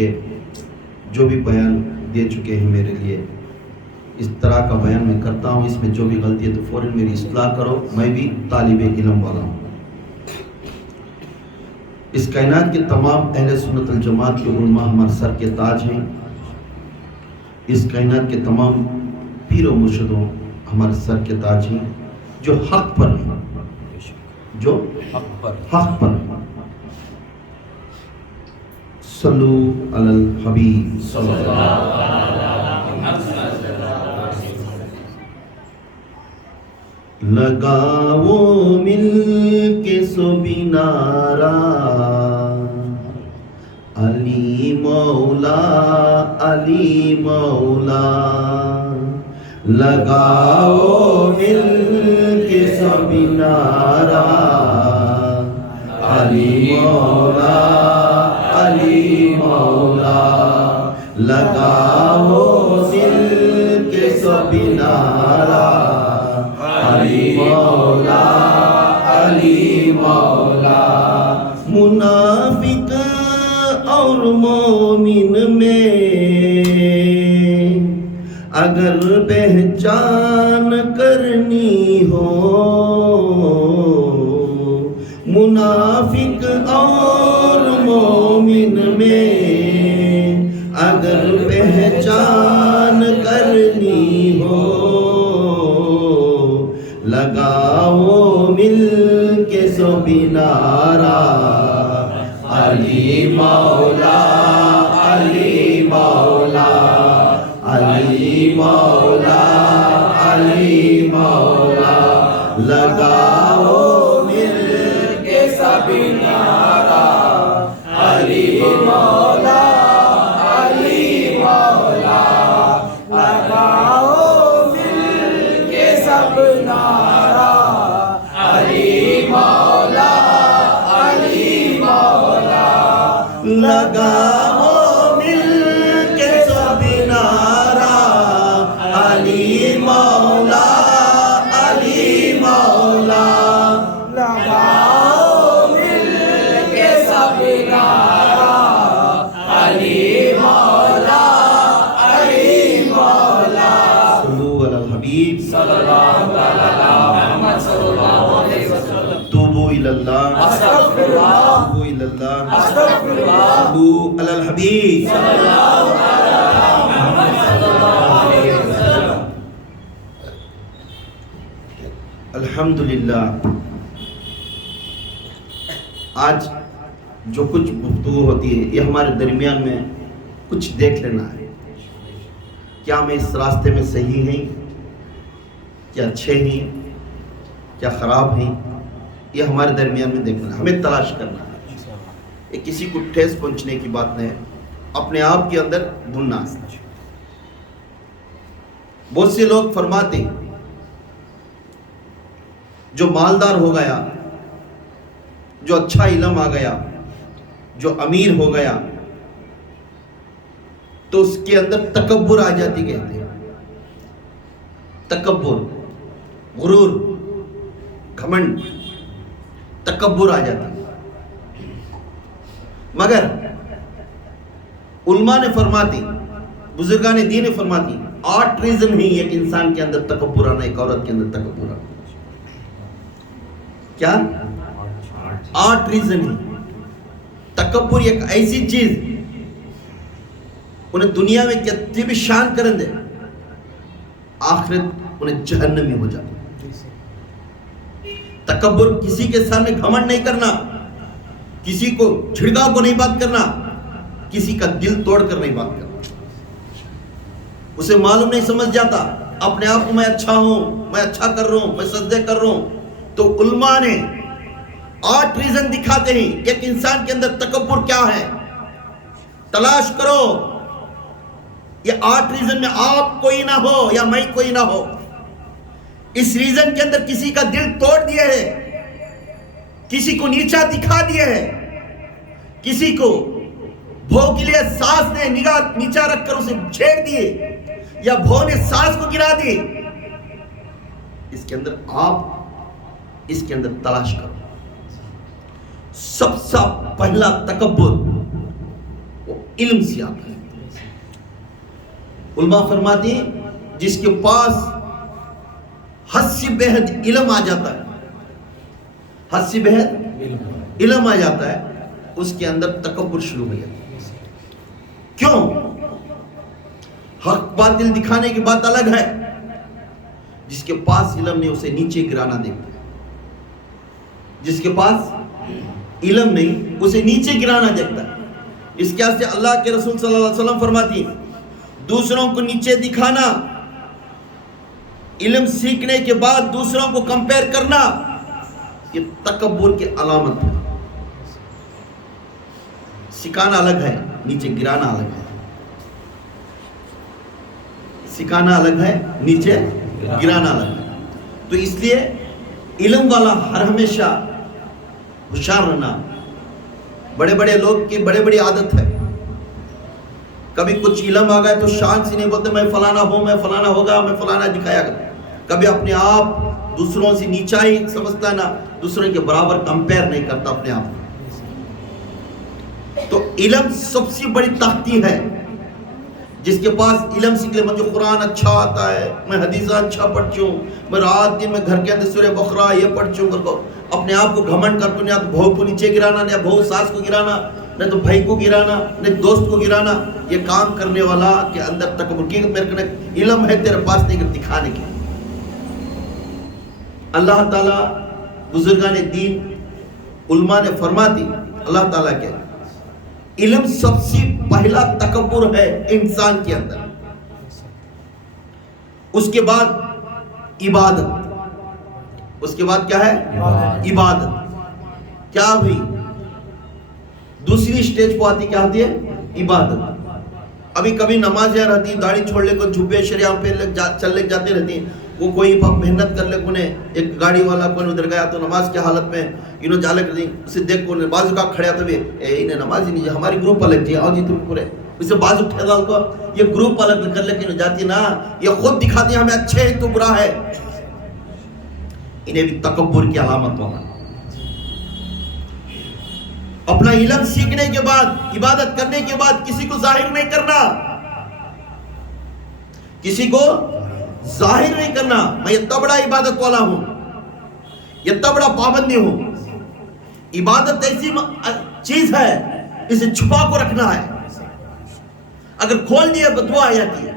کے جو بھی بیان دے چکے ہیں میرے لیے، اس طرح کا بیان میں کرتا ہوں، اس میں جو بھی غلطی ہے تو فوراً میری اصلاح کرو، میں بھی طالب علم والا ہوں۔ اس کائنات کے تمام اہل سنت الجماعت کے علماء ہمارے سر کے تاج ہیں، اس کائنات کے تمام پیر و مرشدوں ہمارے سر کے تاج ہیں، جو حق پر ہیں، جو حق پر ہیں۔ صلو علی الحبیب صلی اللہ علیہ وسلم۔ لگاؤ مل کے سبھی نعرہ علی مولا علی مولا، لگاؤ مل کے سبھی نعرہ علی مولا علی مولا، لگاؤ مل کے سبھی نعرہ علی مولا علی مولا۔ منافق اور مومن میں اگر پہچان کرنی ہو، منافق اور مومن میں اگر پہچان کرنی ہو، لگاؤ مل کے سبھی نعرہ علی مولا علی مولا علی مولا علی مولا، لگاؤ مل کے سبھی نعرہ علی مولا علی مولا، لگاؤ مل کے سب نعرہ علی مولا علی مولا، لگاؤ مل کے سب نعرہ علی مولا علی مولا، لگاؤ مل کے سب نعرہ علی مولا علی مولا۔ صلو علی الحبیب صلی اللہ علیہ وسلم۔ توبوا الی اللہ استغفر اللہ، توبوا الی اللہ استغفر اللہ، صلو علی الحبیب صلی اللہ علیہ وسلم۔ الحمدللہ، آج جو کچھ گفتگو ہوتی ہے یہ ہمارے درمیان میں کچھ دیکھ لینا ہے، کیا ہم اس راستے میں صحیح ہیں، کیا اچھے ہیں، کیا خراب ہیں، یہ ہمارے درمیان میں دیکھنا ہے، ہمیں تلاش کرنا ہے۔ یہ کسی کو ٹھیس پہنچنے کی بات نہیں ہے، اپنے آپ کے اندر ڈھونڈنا ہے۔ بہت سے لوگ فرماتے ہیں جو مالدار ہو گیا، جو اچھا علم آ گیا، جو امیر ہو گیا تو اس کے اندر تکبر آ جاتی، کہتے ہیں تکبر، غرور، گھمنڈ، تکبر آ جاتا۔ مگر علماء نے فرماتی، بزرگان دین نے فرماتی، 8 ریزن ہی ایک انسان کے اندر تکبر آنا، ایک عورت کے اندر تکبر آنا۔ کیا 8 ریزن ہی؟ تکبر ایک ایسی چیز انہیں دنیا میں کتنی بھی شان کرن دے، آخرت انہیں جہنمی ہو جاتی۔ تکبر کسی کے سامنے گھمنڈ نہیں کرنا، کسی کو جھڑگاؤ کو نہیں بات کرنا، کسی کا دل توڑ کر نہیں بات کرنا۔ اسے معلوم نہیں سمجھ جاتا اپنے آپ کو میں اچھا ہوں، میں اچھا کر رہا ہوں، میں سجدے کر رہا ہوں، تو علماء نے 8 ریزن دکھاتے ہیں ایک انسان کے اندر تکبر کیا ہے۔ تلاش کرو، یہ 8 ریزن میں آپ کوئی نہ ہو یا میں کوئی نہ ہو، اس ریزن کے اندر کسی کا دل توڑ دیا ہے، کسی کو نیچا دکھا دیا ہے، کسی کو بھو کے لیے ساس نے نگاہ نیچا رکھ کر اسے چھیڑ دیے، یا بھو نے ساس کو گرا دی۔ اس کے اندر آپ اس کے اندر تلاش کرو۔ سب سے پہلا تکبر وہ علم سے آتا ہے. علماء فرماتے ہیں جس کے پاس حد سے بہت علم آ جاتا ہے، حد سے بہت علم آ جاتا ہے، اس کے اندر تکبر شروع ہو جاتا ہے. کیوں؟ حق باطل دکھانے کی بات الگ ہے. جس کے پاس علم نہیں اسے نیچے گرانا دیکھتا ہے. جس کے پاس علم نہیں اسے نیچے گرانا دیکھتا ہے. اس کے سے اللہ کے رسول صلی اللہ علیہ وسلم فرماتی ہیں دوسروں کو نیچے دکھانا، علم سیکھنے کے بعد دوسروں کو کمپیر کرنا، یہ تکبر کی علامت ہے. سکھانا الگ ہے، نیچے گرانا الگ ہے. سکھانا الگ ہے، نیچے گرانا الگ ہے. تو اس لیے علم والا ہر ہمیشہ ہوشیار رہنا. بڑے بڑے لوگ کی بڑے بڑی عادت ہے، کبھی کچھ علم آ گئے تو شان سے نہیں بولتے میں فلانا ہوں، میں فلانا ہوگا، میں فلانا دکھایا گا. کبھی اپنے آپ دوسروں سے نیچا ہی سمجھتا ہے نا، دوسروں کے برابر کمپیر نہیں کرتا اپنے آپ. تو علم سب سے بڑی طاقتی ہے. جس کے پاس علم سیکھ لے، مجھے قرآن اچھا آتا ہے، میں حدیثہ اچھا پڑھتی ہوں، میں رات دن میں گھر کے اندر سورہ بقرہ یہ پڑھتی ہوں، اپنے آپ کو گھمنڈ کرتے نہیں، تو بہو کو نیچے گرانا، نہ بہو ساس کو گرانا، نہ تو بھائی کو گرانا، نہ دوست کو گرانا. یہ کام کرنے والا کے اندر تکبر کی میرے کو علم ہے تیرے پاس نہیں کر دکھانے کے. اللہ تعالیٰ بزرگان دین علماء نے فرماتی اللہ تعالیٰ کے علم سب سے پہلا تکبر ہے انسان کے اندر. اس کے بعد عبادت. اس کے بعد کیا ہے؟ عبادت. کیا بھی دوسری سٹیج کو آتی کیا ہوتی ہے؟ عبادت. ابھی کبھی نمازیں رہتی، داڑھی چھوڑ لے کو جھپے شریعہ پہ چل لے جاتے رہتی ہیں. وہ کوئی محنت کر لے کونے ایک گاڑی والا کوئی ادھر گیا تو نماز کی حالت میں انہوں جالے کر دی، اسے دیکھ کو بازو کا کھڑیا تھا بھی انہیں نماز ہی نہیں جا، ہماری گروپ الگ جی آؤ جی تم پورے اسے بازو ٹھہرا کو یہ گروپ الگ کر لے کے جاتی نا، یہ خود دکھاتی ہمیں اچھے ہیں تو برا ہے. انہیں بھی تکبر کی علامت والا. اپنا علم سیکھنے کے بعد عبادت کرنے کے بعد کسی کو ظاہر نہیں کرنا، کسی کو ظاہر نہیں کرنا میں یہ تبڑا عبادت والا ہوں، یہ تبڑا پابندی ہوں. عبادت ایسی چیز ہے اسے چھپا کو رکھنا ہے. اگر کھول دیا بدبو آ جاتی ہے،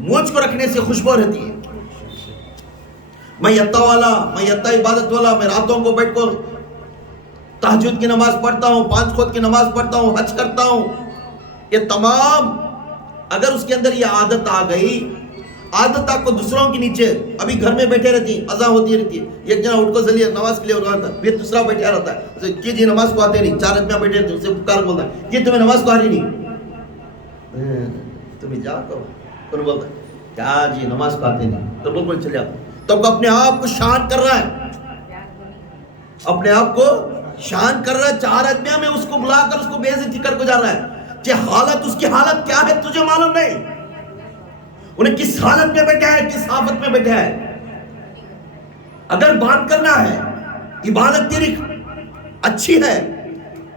مونچھ کو رکھنے سے خوشبو رہتی ہے. میں یتا والا، میں یتا عبادت والا، میں راتوں کو بیٹھ کر تہجد کی نماز پڑھتا ہوں، 5 وقت کی نماز پڑھتا ہوں، حج کرتا ہوں. یہ تمام اگر اس کے اندر یہ عادت آ گئی، عادت آپ کو دوسروں کے نیچے، ابھی گھر میں بیٹھے رہتی ہیں، اذان ہوتی رہتی ہے، ایک جنا اٹھ کو چلیے نماز کے لیے اٹھا تھا، پھر دوسرا بیٹھا رہتا ہے اسے کہ جی نماز کو آتے نہیں، 4 آدمیاں بیٹھے رہتے ہیں، اسے پکار بولتا ہے یہ تمہیں نماز کو آ رہی نہیں، تمہیں جا کرو. کون بولتا ہے کیا جی نماز کو آتے نہیں، تو بالکل چلے جاتا. تو اپنے آپ کو شان کر رہا ہے، اپنے آپ کو شان کر رہا ہے. 4 آدمیاں میں اس کو بلا کر اس کو بے عزتی کر کو جا رہا ہے. کہ حالت اس کی حالت کیا ہے تجھے معلوم نہیں، انہیں کس حالت میں بیٹھا ہے، کس آفت میں بیٹھا ہے. اگر بات کرنا ہے عبادت تیری اچھی ہے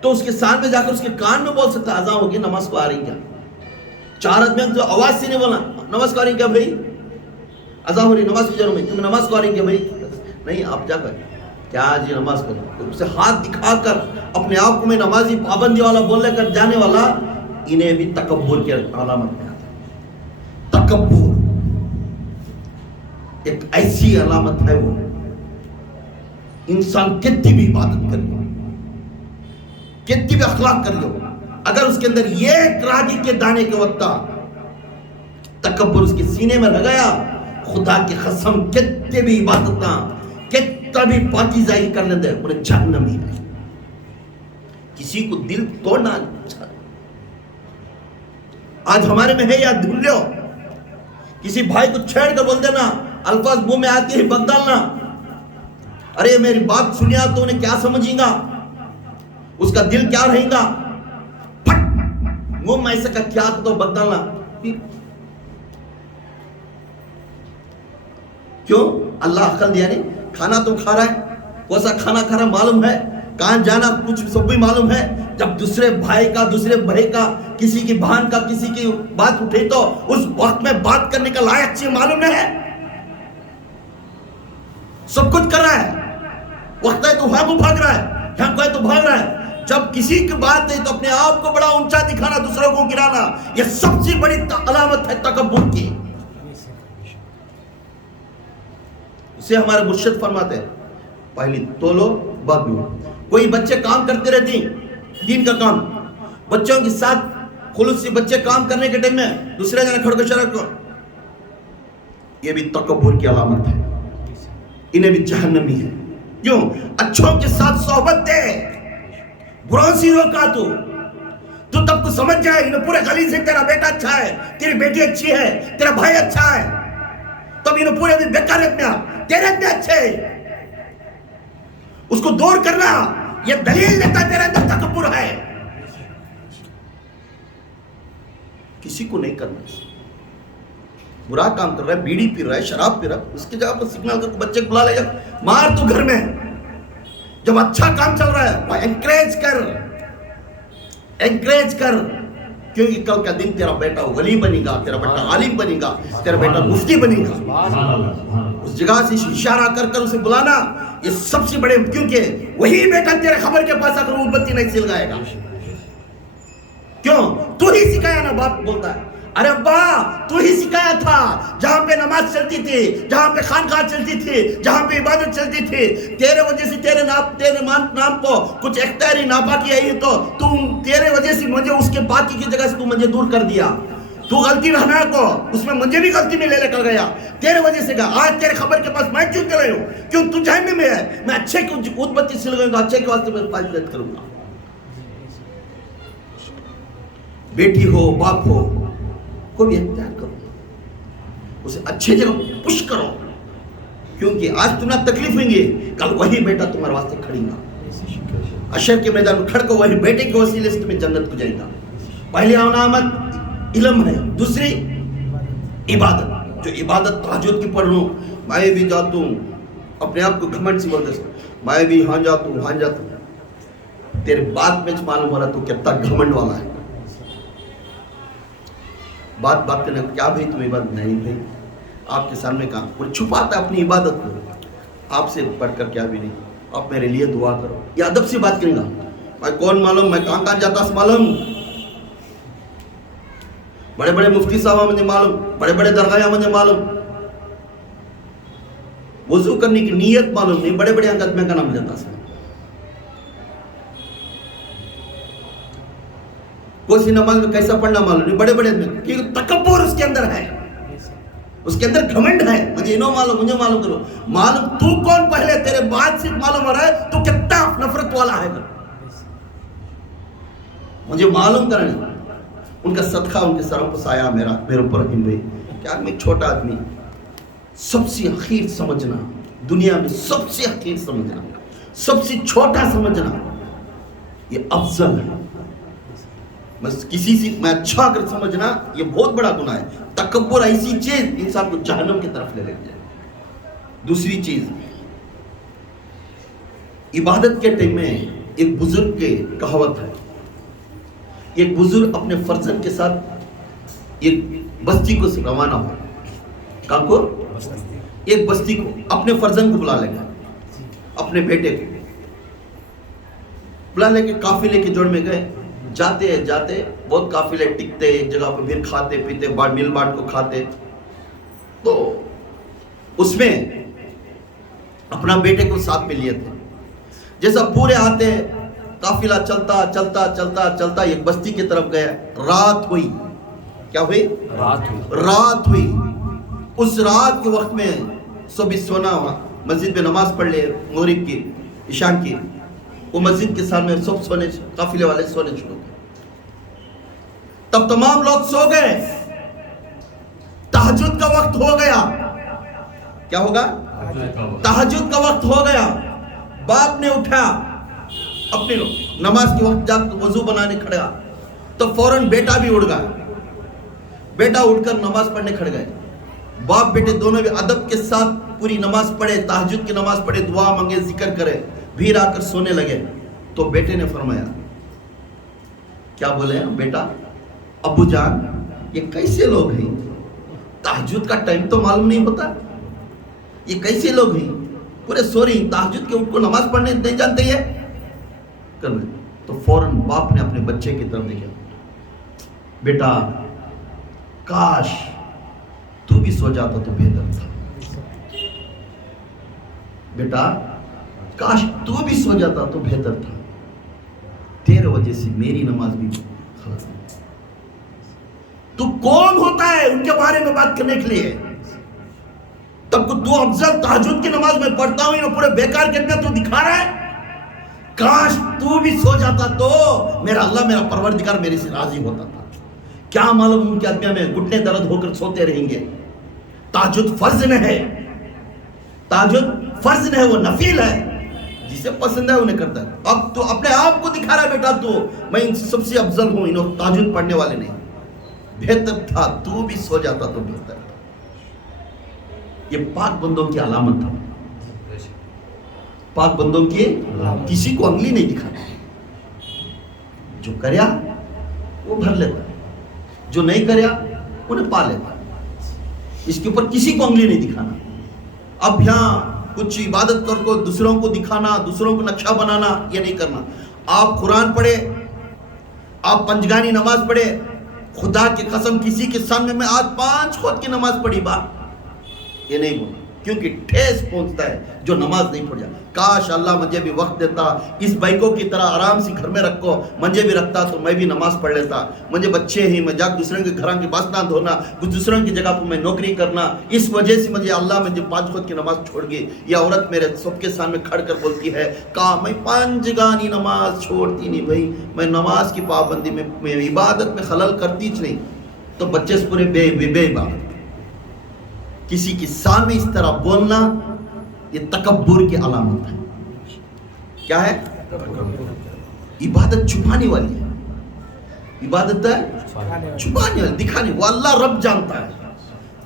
تو اس کے سامنے جا کر اس کے کان میں بول سکتا اذان ہوگی نماز کو آ رہی کیا. 4 آدمیاں تو آواز سے نہیں بولا نماز کو آ رہی کیا بھائی، اذان ہو رہی نماز کی ضرورت نہیں، تم نماز کو آ رہی کیا بھائی، نہیں آپ جا کر کیا جی نماز کرو، اسے ہاتھ دکھا کر اپنے آپ کو میں نمازی پابندی والا بولنے کر جانے والا، انہیں بھی تکبر کی علامت میں آتا ہے. تکبر ایک ایسی علامت ہے، وہ انسان کتنی بھی عبادت کر لو، کتنی بھی اخلاق کر لو، اگر اس کے اندر یہ راگی کے دانے کے وقت تکبر اس کے سینے میں لگایا، خدا کی قسم کتنے بھی عبادتاں کتنا بھی پاکیزائی کرنے دے انہیں جہنم ہی ہے. کسی کو دل توڑنا آج ہمارے میں ہے یا دھل لو، کسی بھائی کو چھیڑ کر بول دینا، الفاظ منہ میں آتی ہے بک ڈالنا، ارے میری بات سنیا تو انہیں کیا سمجھیں گا، اس کا دل کیا رہیں گا، پھٹ منہ میں ایسا کا کیا تو بک ڈالنا. کیوں؟ اللہ عقل دیا نہیں. کھانا تم کھا رہا ہے، کون سا کھانا کھا رہا ہے معلوم ہے، کہاں جانا کچھ سب بھی معلوم ہے. جب دوسرے بھائی کا کسی کی بہن کا کسی کی بات اٹھے تو اس وقت میں بات کرنے کا لائق چیز معلوم نہیں ہے. سب کچھ کر رہا ہے, وقت ہے تو وہاں کو بھاگ رہا ہے, یہاں کو ہے تو بھاگ رہا ہے. جب کسی کی بات نہیں تو اپنے آپ کو بڑا اونچا دکھانا, دوسروں کو گرانا, یہ سب سے بڑی علامت ہے تکبر کی. اسے ہمارے مرشد فرماتے ہیں پہلی تولو بعد میں. کوئی بچے کام کرتے رہتے ہیں دین کا کام, بچوں کے ساتھ خلوص سے بچے کام کرنے کے ٹائم میں دوسرے جانے کھڑ کے شرک کو, یہ بھی تکبر کی علامت ہے. انہیں بھی جہنمی ہے. کیوں؟ اچھوں کے ساتھ صحبت دے, بروں سے روکا. تو تب کو سمجھ جائے انہیں پورے گلی سے تیرا بیٹا اچھا ہے, تیری بیٹی اچھی ہے, تیرا بھائی اچھا ہے, تب انہیں پورے بھی بیکاریت میں تیرے اتنے اچھے, اس کو دور کرنا یہ دلیل دیتا تیرے اندر تکبر ہے. کسی کو نہیں کرنا. برا کام کر رہا ہے, بیڑی پی رہا ہے, شراب پی رہا ہے, اس کی جگہ پر سگنل کر بچے کو بلا لے جا, مار تو گھر میں. جب اچھا کام چل رہا ہے وہ انکریج کر, کیونکہ کل کا دن تیرا بیٹا ولی بنے گا, تیرا بیٹا عالم بنے گا, تیرا بیٹا مفتی بنے گا. اس جگہ سے اشارہ کر کر اسے بلانا یہ سب سے بڑے, کیونکہ وہی بیٹا تیرے خبر کے پاس آ کر اون بتی نہیں سلگائے گا. کیوں؟ تو ہی سکھایا نا. باپ بولتا ہے ارے ابا تو ہی سکھایا تھا, جہاں پہ نماز چلتی تھی, جہاں پہ خانقاہ چلتی تھی, جہاں پہ عبادت چلتی تھی, تیرے وجہ سے تیرے نام کو کچھ اختیاری ناپاکی آئی تو تیرے وجہ سے مجھے اس کے پاکی کی جگہ سے تو مجھے دور کر دیا. تو غلطی رہنا کو اس میں مجھے بھی غلطی میں لے کر گیا, تیرے وجہ سے گیا. آج تیرے خبر کے پاس میں کیوں کرے ہوں, کیوں تو جہنم میں ہے. میں اچھے کی اون بتی سلگاؤں گا, اچھے کے واسطے میں فائدت کروں گا. بیٹی ہو باپ ہو کو بھی اختیار کرو, اسے اچھے جگہ پش کرو, کیونکہ آج تمہیں تکلیف ہوئیں گے, کل وہی بیٹا تمہارے واسطے کھڑی گا. حشر کے میدان میں کھڑ کر وہی بیٹے کے وسیلے سے تمہیں جنت کو جائے گا. پہلی علامت علم ہے, دوسری عبادت. جو عبادت تہجد کی پڑھ لوں, میں بھی جاتا ہوں, اپنے آپ کو گھمنڈ سے بولتے ہیں میں بھی ہاں جاتا ہوں. تیرے بات میں معلوم ہو رہا تو کتنا گھمنڈ والا ہے. بات کرنے کیا بھائی تم عبادت نہیں, بھائی آپ کے سامنے کہاں وہ چھپاتا ہے اپنی عبادت کو. آپ سے پڑھ کر کیا بھی نہیں, آپ میرے لیے دعا کرو. یہ ادب سے بات کریں گا. میں کون معلوم, میں کہاں جاتا سے معلوم, بڑے بڑے مفتی صاحب مجھے معلوم, بڑے بڑے درگاہ مجھے معلوم, وضو کرنے کی نیت معلوم نہیں, بڑے بڑے انگت میں کا نام جاتا سے. کوئی نماز میں کیسا پڑھنا معلوم نہیں, بڑے بڑے میں, کیونکہ تکبر اس کے اندر ہے, اس کے اندر گھمنڈ ہے. مجھے انہوں معلوم, مجھے معلوم کرو. معلوم تو کون پہلے, تیرے بات سے معلوم ہو رہا ہے تو کتنا نفرت والا ہے. مجھے معلوم کرنا, ان کا صدقہ ان کے سروں پر سایہ میرے اوپر رحم بھائی. کیا میں چھوٹا آدمی, سب سے حقیر سمجھنا, دنیا میں سب سے حقیر سمجھنا, سب سے چھوٹا سمجھنا, یہ افضل ہے. کسی سے میں اچھا کر سمجھنا یہ بہت بڑا گناہ ہے. تکبر ایسی چیز انسان کو جہنم کی طرف لے جائے. دوسری چیز, عبادت کے ٹائم میں ایک بزرگ کی کہاوت ہے. ایک بزرگ اپنے فرزند کے ساتھ ایک بستی کو روانہ ہو, کہاں کو, ایک بستی کو, اپنے فرزند کو بلا لے گا, اپنے بیٹے کو بلا لے کے قافلے کے جوڑ میں گئے. جاتے بہت قافلے ٹکتے, ایک جگہ پہ پھر کھاتے پیتے, مل بانٹ کو کھاتے. تو اس میں اپنا بیٹے کو ساتھ میں لیے تھے. جیسا پورے آتے, قافلہ چلتا ایک بستی کی طرف گیا. رات ہوئی. کیا ہوئی؟ رات ہوئی. اس رات کے وقت میں سب سونا ہوا, مسجد میں نماز پڑھ لے مغرب کی, عشاء کی. وہ مسجد کے سامنے سب سونے, قافلے والے سونے شروع کر. تب تمام لوگ سو گئے. تہجد کا وقت ہو گیا. کیا ہوگا؟ تہجد کا وقت ہو گیا. باپ نے اٹھا, اپنے نماز کے وقت جا وضو بنانے کھڑا, تو فوراً بیٹا بھی اٹھ گیا. بیٹا اٹھ کر نماز پڑھنے کھڑ گئے. باپ بیٹے دونوں بھی ادب کے ساتھ پوری نماز پڑھے, تہجد کی نماز پڑھے, دعا مانگے, ذکر کرے, پھر آ کر سونے لگے. تو بیٹے نے فرمایا, کیا بولے بیٹا, ابو جان یہ کیسے لوگ ہیں, تہجد کا ٹائم تو معلوم نہیں ہوتا, یہ کیسے لوگ ہیں, پورے سو رہی تہجد کے, ان کو نماز پڑھنے نہیں جانتے یہ کر رہے. تو فوراً باپ نے اپنے بچے کی طرف دیکھا, بیٹا کاش تو بھی سو جاتا تو بہتر تھا, بیٹا کاش تو بھی سو جاتا تو بہتر تھا, تیرے وجہ سے میری نماز بھی خلاص. تو کون ہوتا ہے ان کے بارے میں بات کرنے کے لیے؟ تب کو تو افضل تہجد کی نماز میں پڑھتا ہوں, یہ پورے بیکار کے اندر تو دکھا رہا ہے. کاش تو بھی سو جاتا تو میرا اللہ, میرا پروردگار میرے سے راضی ہوتا تھا. کیا معلوم ان کے آدمیوں میں گھٹنے درد ہو کر سوتے رہیں گے. تہجد فرض نہ ہے, تہجد فرض نہ ہے, وہ نفل ہے, جسے پسند ہے انہیں کرتا ہے. اب تو اپنے آپ کو دکھا رہا ہے بیٹا تو میں ان سب سے افضل ہوں, انہوں تہجد پڑھنے والے نہیں. بہتر تھا تو بھی سو جاتا تو بہتر تھا. یہ پاک بندوں کی علامت تھا, پاک بندوں کی کسی کو انگلی نہیں دکھانا, جو کریا وہ بھر لیتا, جو نہیں کریا انہیں پا لیتا. اس کے اوپر کسی کو انگلی نہیں دکھانا. اب یہاں کچھ عبادت کر کو دوسروں کو دکھانا, دوسروں کو نقشہ بنانا, یہ نہیں کرنا. آپ قرآن پڑھے, آپ پنجگانی نماز پڑھے, خدا کی قسم کسی کے سامنے میں آج 5 خود کی نماز پڑھی بات, یہ نہیں بولنا, کیونکہ ٹھیس پہنچتا ہے جو نماز نہیں پڑھ جائے. کاش اللہ مجھے بھی وقت دیتا, اس بائکوں کی طرح آرام سے گھر میں رکھو, مجھے بھی رکھتا تو میں بھی نماز پڑھ لیتا. مجھے بچے ہیں, میں جا دوسروں کے گھروں کے باسنا دھونا, کچھ دوسروں کی جگہ پر میں نوکری کرنا, اس وجہ سے مجھے اللہ مجھے 5 خود کی نماز چھوڑ گئی. یہ عورت میرے سب کے سامنے کھڑ کر بولتی ہے, کہا میں پنجگانی نماز چھوڑتی نہیں بھائی, میں نماز کی پابندی میں عبادت میں خلل کرتی نہیں. تو بچے سے پورے بے عبادت. کسی کے سامنے اس طرح بولنا یہ تکبر کی علامت ہے. کیا ہے؟ عبادت چھپانے والی ہے, عبادت ہے چھپانے والی, دکھانے. وہ اللہ رب جانتا ہے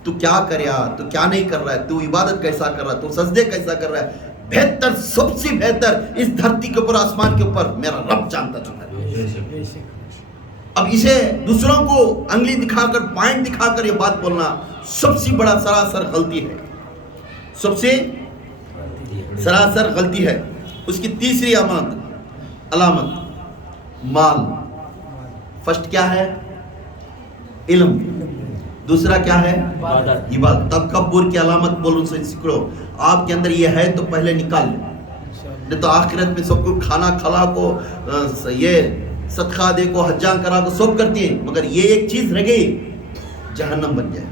تو کیا کریا, تو کیا نہیں کر رہا ہے, تو عبادت کیسا کر رہا ہے, تو سجدے کیسا کر رہا ہے. بہتر, سب سے بہتر اس دھرتی کے اوپر, آسمان کے اوپر میرا رب جانتا ہے. اب اسے دوسروں کو انگلی دکھا کر, پوائنٹ دکھا کر یہ بات بولنا سب سے بڑا سراسر غلطی ہے, سب سے سراسر غلطی ہے. اس کی تیسری علامت مال. فرسٹ کیا ہے؟ علم. دوسرا کیا ہے؟ عبادت. تکبر کی علامت بولوں سے سکھو. آپ کے اندر یہ ہے تو پہلے نکال لو, نہیں تو آخرت میں سب کو کھانا کھلا کو, یہ صدقہ دے کو, حجاں کرا کو سب کرتی ہیں, مگر یہ ایک چیز رہ گئی, جہنم بن جائے.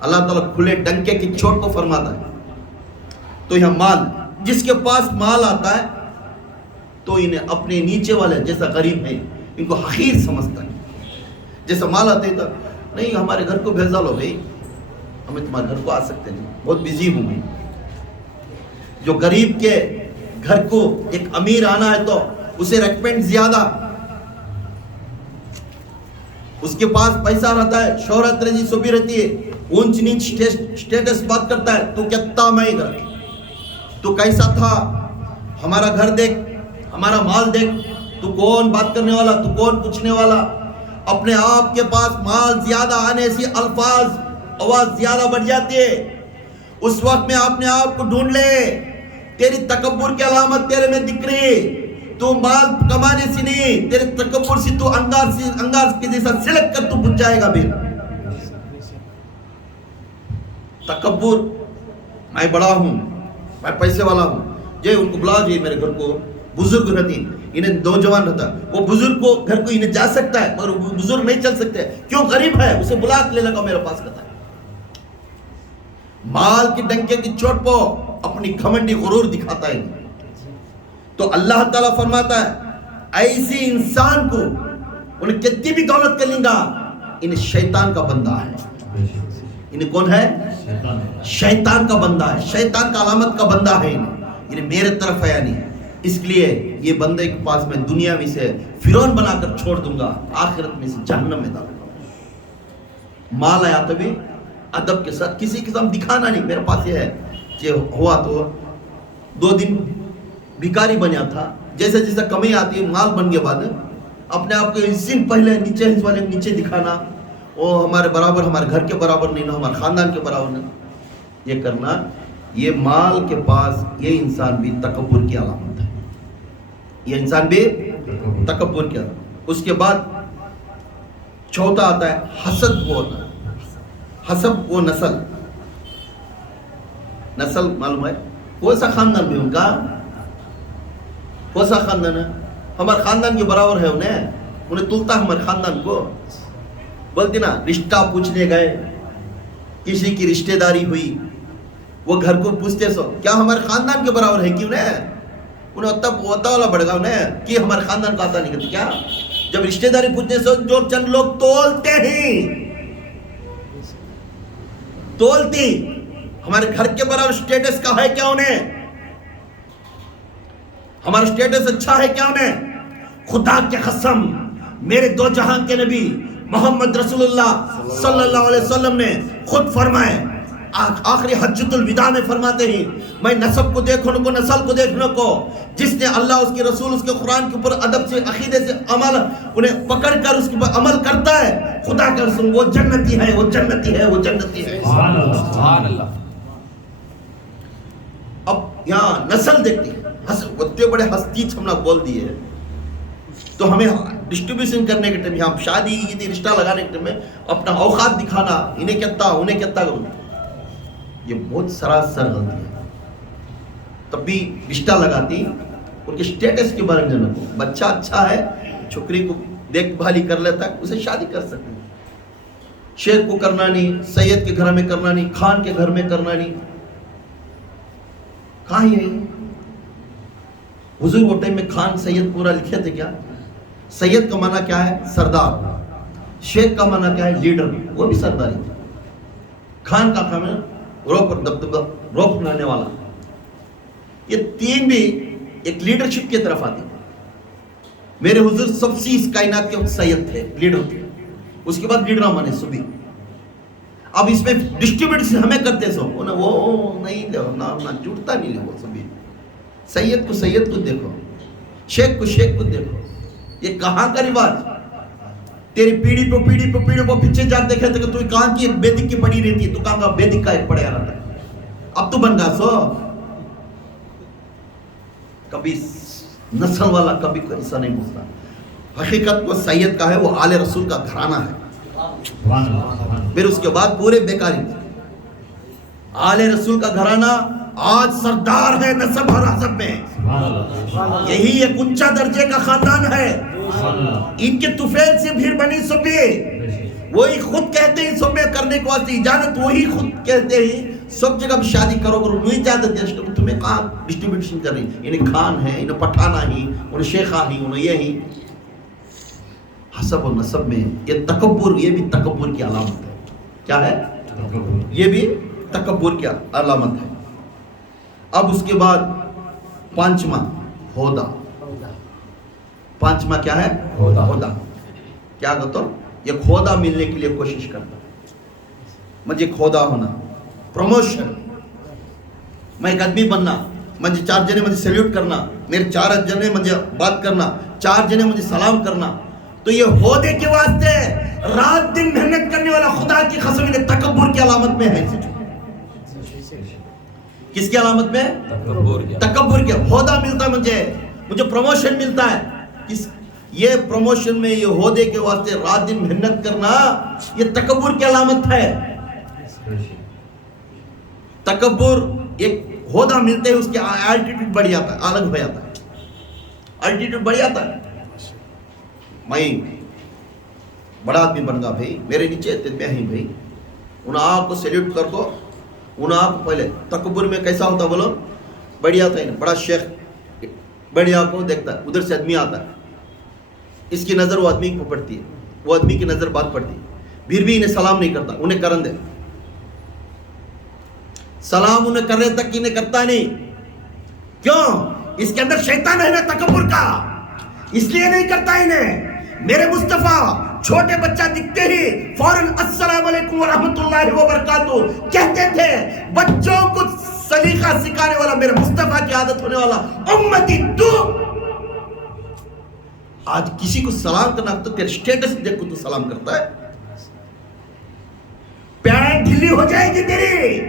اللہ تعالیٰ کھلے ڈنکے کی چوٹ کو فرماتا ہے. تو یہاں مال, جس کے پاس مال آتا ہے تو انہیں اپنے نیچے والے جیسا غریب ہے ان کو حقیر سمجھتا ہے. جیسا مال آتے تو نہیں ہمارے گھر کو بھیجا لو بھائی, ہمیں تمہارے گھر کو آ سکتے نہیں, بہت بزی ہوں میں. جو غریب کے گھر کو ایک امیر آنا ہے تو اسے ریکمینڈ زیادہ, اس کے پاس پیسہ رہتا ہے, شہرت رہتی, سبھی رہتی ہے, اونچ نیچ سٹیٹس بات کرتا ہے. تو کیا میں گھر, تو کیسا تھا, ہمارا گھر دیکھ, ہمارا مال دیکھ, تو کون بات کرنے والا, تو کون پوچھنے والا. اپنے آپ کے پاس مال زیادہ آنے سے الفاظ, آواز زیادہ بڑھ جاتی ہے. اس وقت میں اپنے آپ کو ڈھونڈ لے, تیری تکبر کی علامت تیرے میں دکھ رہی. تو مال کمانے سے نہیں, تیرے تکبر سے تو انگار کے جیسا سلک کر تو بچ جائے گا. بھی تکبر, میں بڑا ہوں, میں پیسے والا ہوں, یہ ان کو بلا جی میرے گھر کو بزرگ رہتی, انہیں نوجوان رہتا, وہ بزرگ کو گھر کو انہیں جا سکتا ہے مگر وہ بزرگ نہیں چل سکتے, کیوں؟ غریب ہے, اسے بلا کے لے لگا میرے پاس کرتا ہے. مال کی ڈنکے کی چوٹ پہ اپنی گھمنڈی غرور دکھاتا ہے. تو اللہ تعالیٰ فرماتا ہے ایسی انسان کو انہیں کتنی بھی دولت کر لیں گا, انہیں شیطان کا بندہ ہے. انہیں کون ہے؟ شیطان کا بندہ ہے, شیطان کا علامت کا بندہ ہے. انہیں میرے طرف ہے نہیں, اس لیے یہ بندے کے پاس میں دنیا میں سے فرعون بنا کر چھوڑ دوں گا, آخرت میں سے جہنم میں ڈال دوں گا. مال آیا تو بھی ادب کے ساتھ, کسی قسم دکھانا نہیں. میرے پاس یہ ہے کہ ہوا تو 2 دن بھکاری بنیا تھا, جیسے جیسے کمی آتی ہے مال بن کے بعد اپنے آپ کو انسان پہلے نیچے ہنس والے نیچے دکھانا، وہ ہمارے برابر، ہمارے گھر کے برابر نہیں، نہ ہمارے خاندان کے برابر نہیں، یہ کرنا، یہ مال کے پاس یہ انسان بھی تکبر کی علامت ہے، یہ انسان بھی تکبر کی علامت۔ اس کے بعد چوتھا آتا ہے حسد، وہ ہوتا ہے حسب، وہ نسل معلوم ہے کون سا خاندان بھی ان کا، کون سا خاندان ہے، ہمارے خاندان کے برابر ہے، انہیں تلتا ہمارے خاندان کو، بولتی نا رشتہ پوچھنے گئے، کسی کی رشتہ داری ہوئی، وہ گھر کو پوچھتے سو کیا ہمارے خاندان کے برابر ہے کہ انہیں تب ہوتا والا بڑھ گا انہیں کہ ہمارے خاندان کو آتا نہیں کرتے کیا، جب رشتہ داری پوچھنے سو جو چند لوگ تولتے ہیں، تولتی ہمارے گھر کے برابر سٹیٹس کا ہے کیا انہیں، ہمارا سٹیٹس اچھا ہے کیا انہیں، خدا کے قسم میرے دو جہاں کے نبی محمد رسول اللہ صلی اللہ علیہ وسلم نے خود فرمائے، آخری حجۃ الوداع میں فرماتے ہیں میں نسب کو دیکھنے کو، نسل کو دیکھنے کو، جس نے اللہ، اس کے رسول، اس کے قرآن کے اوپر ادب سے، عقیدے سے عمل انہیں پکڑ کر اس کے اوپر عمل کرتا ہے، خدا کا رسول وہ جنتی ہے، وہ جنتی ہے، وہ جنتی ہے۔ سبحان اللہ، سبحان اللہ۔ اب یہاں نسل دیکھتی ہے، اتنے بڑے ہستی ہم نے بول دیے، تو ہمیں ڈسٹریبیوشن کرنے کے ٹائم، یہاں شادی کی تھی، رشتہ لگانے کے ٹائم میں اپنا اوقات دکھانا، انہیں کہتا انہیں کہتا، یہ بہت سراسر غلطی ہے۔ تب بھی رشتہ لگاتی ان کے سٹیٹس کے بارے میں جاننا، بچہ اچھا ہے، چھوکری کو دیکھ بھالی کر لیتا ہے، اسے شادی کر سکتے ہیں، شیخ کو کرنا نہیں، سید کے گھر میں کرنا نہیں، خان کے گھر میں کرنا نہیں، کہاں ہے حضور وہ ٹائم میں خان سید پورا لکھے تھے کیا؟ سید کا معنی کیا ہے؟ سردار، شیخ کا معنی کیا ہے؟ لیڈر، وہ بھی سرداری تھا، خان کا کام ہے روپ بنانے والا، یہ تین بھی ایک لیڈرشپ کی طرف آتی۔ میرے حضور سب سے اس کائنات کے سید تھے، لیڈر تھے، اس کے بعد لیڈر مانے صبح۔ اب اس میں ڈسٹریبیوٹ ہمیں کرتے سو وہ نہیں نہ جڑتا نہیں وہ صبح، سید کو دیکھو، شیخ کو دیکھو، یہ کہاں کا رواج؟ تیری پیڑھی پہ پیچھے جاتے کہتے کہ تو کہاں کی ایک بیدک کی پڑی رہتی ہے، تو کہاں کا بیدک کا ایک پڑیا رہتا ہے، اب تو بن گا سو کبھی نسل والا کبھی ایسا نہیں پوچھتا۔ حقیقت وہ سید کا ہے، وہ آل رسول کا گھرانہ ہے، پھر اس کے بعد پورے بیکاری تھے۔ آل رسول کا گھرانہ آج سردار ہے نسب اور حسب میں، یہی ایک اونچا درجے کا خاندان ہے۔ ان کے طفیل سے بھیڑ بنی صبح، وہی خود کہتے ہیں صبح کرنے کو واسطے اجازت، وہی خود کہتے ہیں سب جگہ بھی شادی کرو نہیں اجازت ہے، تمہیں کہاں ڈسٹریبیوشن کر رہی، انہیں خان ہے، انہیں پٹھانا ہی، انہیں شیخہ ہی، انہیں یہ ہی، حسب و نسب میں یہ تکبر، یہ بھی تکبر کی علامت ہے۔ کیا ہے؟ یہ بھی تکبر کی علامت ہے۔ اب اس کے بعد پانچواں ہودہ، پانچواں کیا ہے؟ ہودہ۔ کیا کہتا ہوں؟ یہ کھودا ملنے کے لیے کوشش کرتا، مجھے کھودا ہونا، پروموشن، میں ایک آدمی بننا، مجھے چار جنے مجھے سیلیوٹ کرنا، میرے چار جنے مجھے بات کرنا، چار جنے مجھے سلام کرنا، تو یہ ہودے کے واسطے رات دن محنت کرنے والا خدا کی قسم انہیں تکبر کی علامت میں ہے۔ کس کی علامت میں؟ تکبر کی۔ ہودہ ملتا مجھے پروموشن ملتا ہے، یہ پروموشن میں، یہ ہودے کے واسطے رات دن محنت کرنا، یہ تکبر کی علامت ہے۔ تکبر، ایک ہودہ ملتے ہیں اس کے الٹیٹیوڈ بڑھ جاتا ہے، الگ ہو جاتا ہے، الٹیٹیوڈ بڑھ جاتا ہے۔ میں بڑا آدمی بن گا بھائی، میرے نیچے میں ہی بھائی، انہیں آپ کو سیلیوٹ کر کو، انہیں آپ کو پہلے تکبر میں کیسا ہوتا بولو، بڑھیا تھا، بڑا شیخ بڑھیا کو دیکھتا ہے، ادھر سے آدمی آتا ہے، اس کی نظر وہ آدمی کو پڑتی ہے، وہ آدمی کی نظر بات پڑتی ہے، پھر بھی انہیں سلام نہیں کرتا، انہیں کرن دے سلام، انہیں کر رہے تک انہیں کرتا نہیں، کیوں؟ اس کے اندر شیطان ہے نا تکبر کا، اس لیے نہیں کرتا انہیں۔ میرے مصطفیٰ چھوٹے بچہ دکھتے ہی فوراً السلام علیکم ورحمۃ اللہ وبرکاتہ کہتے تھے، بچوں کو سلیقہ سکھانے والا میرے مصطفیٰ کی عادت ہونے والا، امتی تو آج کسی کو سلام کرنا تو تیرے سٹیٹس دیکھ کو تو سلام کرتا ہے. پینٹ ڈھیلی ہو جائے گی تیری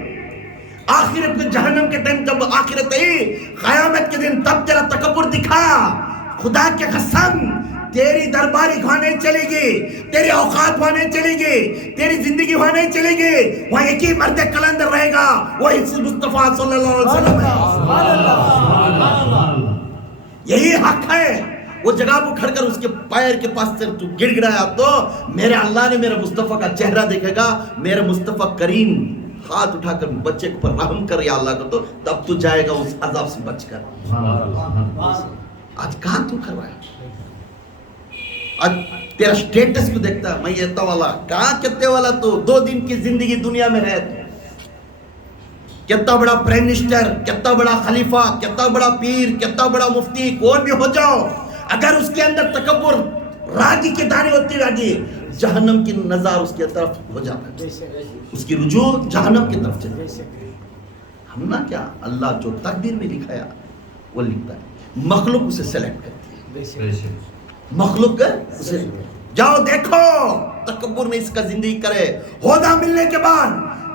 آخرت میں. جہنم کے ٹائم جب آخرت آئی قیامت کے دن تب تیرا تکبر دکھا. خدا کے قسم تیری درباری وہاں نہیں چلے گی, تیری اوقات وہاں نہیں چلے گی, تیری زندگی وہاں نہیں چلے گی. وہاں ایک ہی مرد کلندر رہے گا, وہ مصطفیٰ صلی اللہ علیہ وسلم ہے. یہی حق ہے. وہ جگہ کو کھڑ کر اس کے پیر کے پاس سے تو گڑ گڑایا تو میرے اللہ نے میرے مصطفیٰ کا چہرہ دیکھے گا. میرے مصطفیٰ کریم ہاتھ اٹھا کر بچے پر رحم کر یا اللہ کا, تو تب تو جائے گا اس عذاب سے بچ کر. آج کہاں تو کر رہا ہے؟ آج تیرا سٹیٹس کیوں دیکھتا ہے؟ میں یہ تا والا کہاں کتے والا, تو 2 دن کی زندگی دنیا میں ہے. کتنا بڑا پرائم منسٹر, کتنا بڑا خلیفہ, کتنا بڑا پیر, کتنا بڑا مفتی, کون بھی ہو جاؤ, اگر اس کے اندر تکبر راگی کے دانے ہوتی راگی, جہنم کی نظر اس کے طرف ہو جاتا ہے, اس کی رجوع جہنم کی طرف چلے. ہم نہ کیا, اللہ جو تقدیر میں لکھایا وہ لکھتا ہے. مخلوق اسے سیلیکٹ کرتی ہے. مخلوق اسے جاؤ دیکھو تکبر میں اس کا زندگی کرے. عہدہ ملنے کے بعد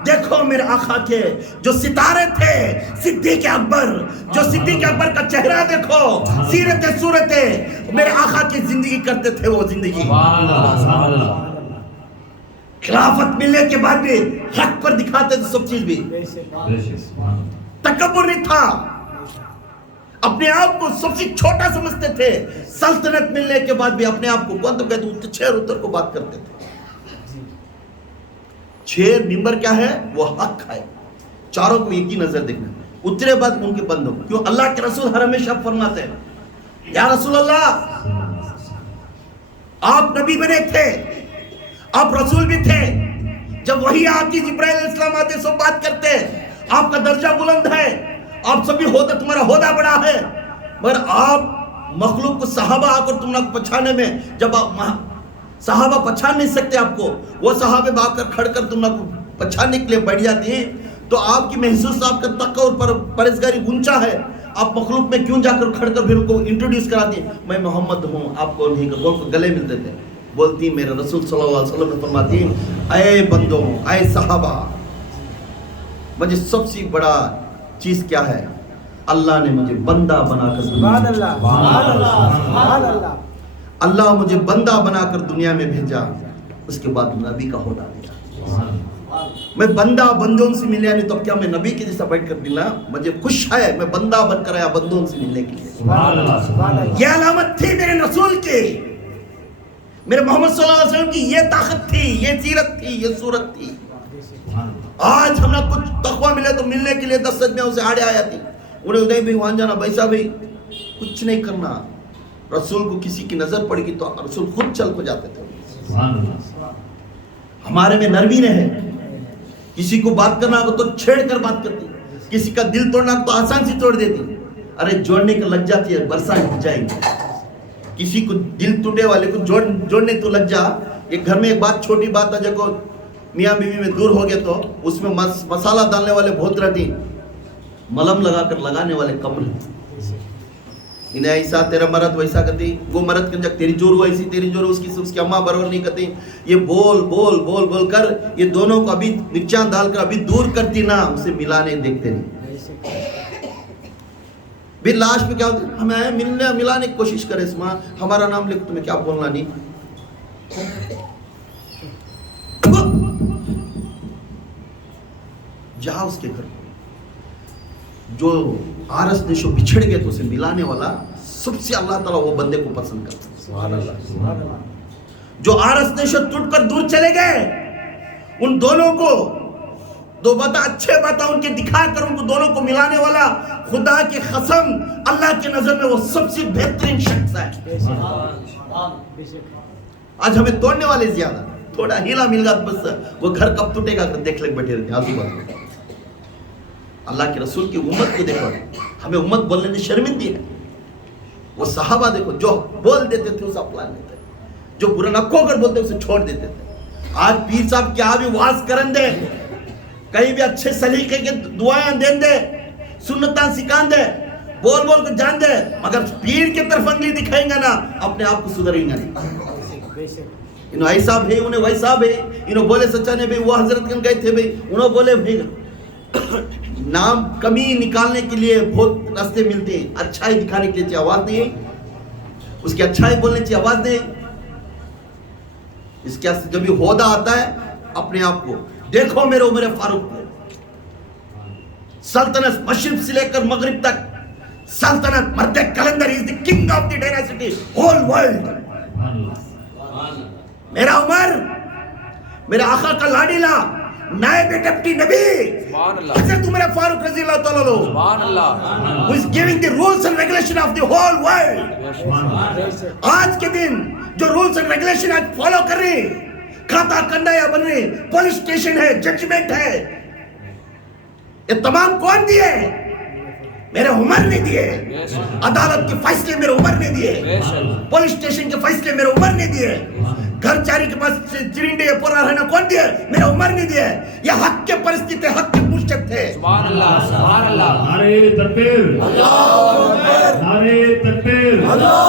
دیکھو میرے آقا کے جو ستارے تھے, صدیق اکبر, جو صدیق اکبر کا چہرہ دیکھو, سیرت صورت میرے آقا کی زندگی کرتے تھے. وہ زندگی خلافت ملنے کے بعد بھی حق پر دکھاتے تھے سب چیز بھی. تکبر نہیں تھا, اپنے آپ کو سب سے چھوٹا سمجھتے تھے. سلطنت ملنے کے بعد بھی اپنے آپ کو بند کہتے, 6 اتر کو بات کرتے تھے. 6 نمبر کیا ہے؟ وہ حق ہے. چاروں کو ایک ہی نظر دیکھنا. اترے بعد ان کے بند ہو. کیوں؟ اللہ کے رسول ہر ہمیشہ فرماتے ہیں یا رسول اللہ آپ نبی بنے تھے, آپ رسول بھی تھے. جب وہی آتی جبرائیل علیہ السلام آتے سب بات کرتے, آپ کا درجہ بلند ہے, آپ سبھی ہوتا, تمہارا ہودا بڑا ہے, مگر آپ مخلوق کو صحابہ آ کر تم نے پچھانے میں, جب صحابہ پچھان نہیں سکتے آپ کو, وہ صحابہ با کر کھڑ کر تم نے پچھانے کے لیے بیٹھ جاتی ہیں, تو آپ کی محسوس آپ کا تقوی اور پرہیزگاری اونچا ہے. آپ مخلوق میں کیوں جا کر کھڑ کر پھر ان کو انٹروڈیوس کراتی ہیں, میں محمد ہوں, آپ کو نہیں کر, کو گلے ملتے تھے. بولتی میرے رسول صلی اللہ علیہ وسلم نے فرماتی اے بندوں, اے صحابہ, مجھے سب سے بڑا چیز کیا ہے؟ اللہ نے مجھے بندہ بنا کر سبحان اللہ, اللہ مجھے بندہ بنا کر دنیا میں بھیجا, اس کے بعد نبی کا ہودا دیا. میں بندہ بندوں سے ملیا نہیں تو کیا میں نبی کے جیسا بیٹھ کر ملا؟ مجھے خوش ہے میں بندہ بن کر آیا بندوں سے ملنے کے لیے. یہ علامت تھی میرے رسول کی, میرے محمد صلی اللہ علیہ وسلم کی یہ طاقت تھی, یہ سیرت تھی, یہ صورت تھی. آج ہم نے کچھ تقوی ملے تو ملنے کے لیے 10 آدمیوں سے آڑے آیا تھی, انہیں ادھر بھی وہاں جانا, بھائی صاحب کچھ نہیں کرنا. رسول کو کسی کی نظر پڑ گئی تو رسول خود چل کو جاتے تھے. ہمارے میں نرمی ہے, کسی کو بات کرنا ہو تو چھیڑ کر بات کرتی, کسی کا دل توڑنا تو آسان سے توڑ دیتی. ارے جوڑنے کا لگ جاتی ہے, برسات جائیں گے. کسی کو دل ٹوٹے والے کو جوڑنے تو لگ جا. ایک گھر میں ایک بات چھوٹی بات ہے, جو میاں بیوی میں دور ہو گئے تو اس میں مسالہ ڈالنے والے بہت رہتی, ملم لگا کر لگانے والے کم رہتے. انہیں ایسا تیرا مرد ویسا کرتی, وہ مرد کنجک تیری جور ویسی, تیری جور اس کی اماں برور نہیں کرتی. یہ بول بول بول بول کر یہ دونوں کو ابھی نچان ڈال کر ابھی دور کرتی نا, اسے ملانے دیکھتے نہیں. پھر لاش میں کیا ہوتی, ہمیں ملانے کی کوشش کرے, اسما ہمارا نام لکھ, تمہیں کیا بولنا نہیں. جہاں اس کے گھر جو آرس نشو بچھڑ گئے تو اسے ملانے والا سب سے اللہ تعالیٰ وہ بندے کو پسند کرتا. جو آرس نشو ٹوٹ کر دور چلے گئے, ان دونوں کو 2 باتیں اچھے باتیں ان کے دکھا کر ان کو دونوں کو ملانے والا خدا کی قسم اللہ کی نظر میں وہ سب سے بہترین شخص ہے. آج ہمیں توڑنے والے زیادہ, تھوڑا ہیلا مل گا بس وہ گھر کب ٹوٹے گا دیکھ لگ بیٹھے رہتے آزو بازو. اللہ کے رسول کی امت کو دیکھو, ہمیں امت بولنے میں شرمندگی ہے. وہ صحابہ دیکھو جو بول دیتے تھے اسے اپلان لیتے, جو برا نکو کر بولتے اسے چھوڑ دیتے تھے. آج پیر صاحب کیا بھی واز کرن دے, کہیں بھی اچھے سلیقے کے دعائیں دیں دے, سنتاں سکھان دے, بول بول کر جان دے مگر پیر کی طرف انگلی دکھائیں گا نا اپنے آپ کو سدھریں گا نہیں. انہوں ایسا بھی انہیں ویسا بھی انہوں بولے سچا نے بھی وہ حضرت گن گئے تھے بھی انہوں بولے بھی نام کمی نکالنے کے لیے بہت راستے ملتے ہیں. اچھائی دکھانے کے لیے آواز نہیں ہے اس کی اچھائی بولنے کی آواز نہیں. اس کے جب یہ عہدہ آتا ہے اپنے آپ کو دیکھو میرے عمر فاروق کو سلطنت مشرق سے لے کر مغرب تک سلطنت مرد کلندر is the king of the dynasty whole world. میرا عمر میرا آقا کا لاڈیلا نائب ڈپٹی نبی حضرت عمر فاروق رضی اللہ تعالیٰ who is giving the rules and regulation of the whole world. آج کے دن جو رولز اینڈ ریگولیشن آج فالو کر رہے ہیں کھاتا کنڈایا بن رہے پولیس اسٹیشن ہے ججمنٹ ہے یہ تمام کون دیے میرے عمر نے دیے. عدالت کے فیصلے میرے عمر نے دیے پولیس اسٹیشن کے فیصلے میرے عمر نے دیے گھر چاری کے پاس چرنڈے پورا رہنا کون دیا میرے عمر نے دیا. یہ حق کے پرستیتے حق کے مرشد تھے. سبحان اللہ سبحان اللہ. نعرہ تکبیر اللہ اکبر نعرہ تکبیر اللہ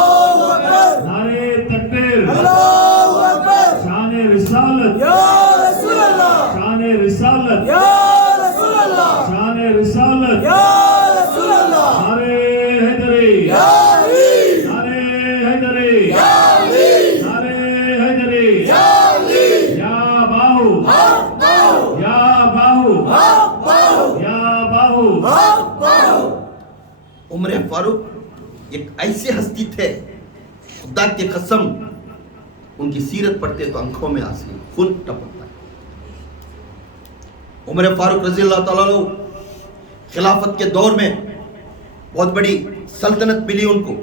اکبر نعرہ تکبیر اللہ اکبر. شان رسالت یا رسول اللہ شان رسالت یا رسول اللہ شان رسالت یا رسول اللہ. نعرہ حیدری یا علی نعرہ حیدری یا علی نعرہ حیدری یا علی یا باہو حق باہو یا باہو حق باہو یا باہو. حق باہو. عمر فاروق ایک ایسے ہستی تھے خدا کی قسم ان کی سیرت پڑھتے تو آنکھوں میں آنسو خون ٹپکتا ہے. عمر فاروق رضی اللہ تعالیٰ عنہ خلافت کے دور میں بہت بڑی سلطنت ملی ان کو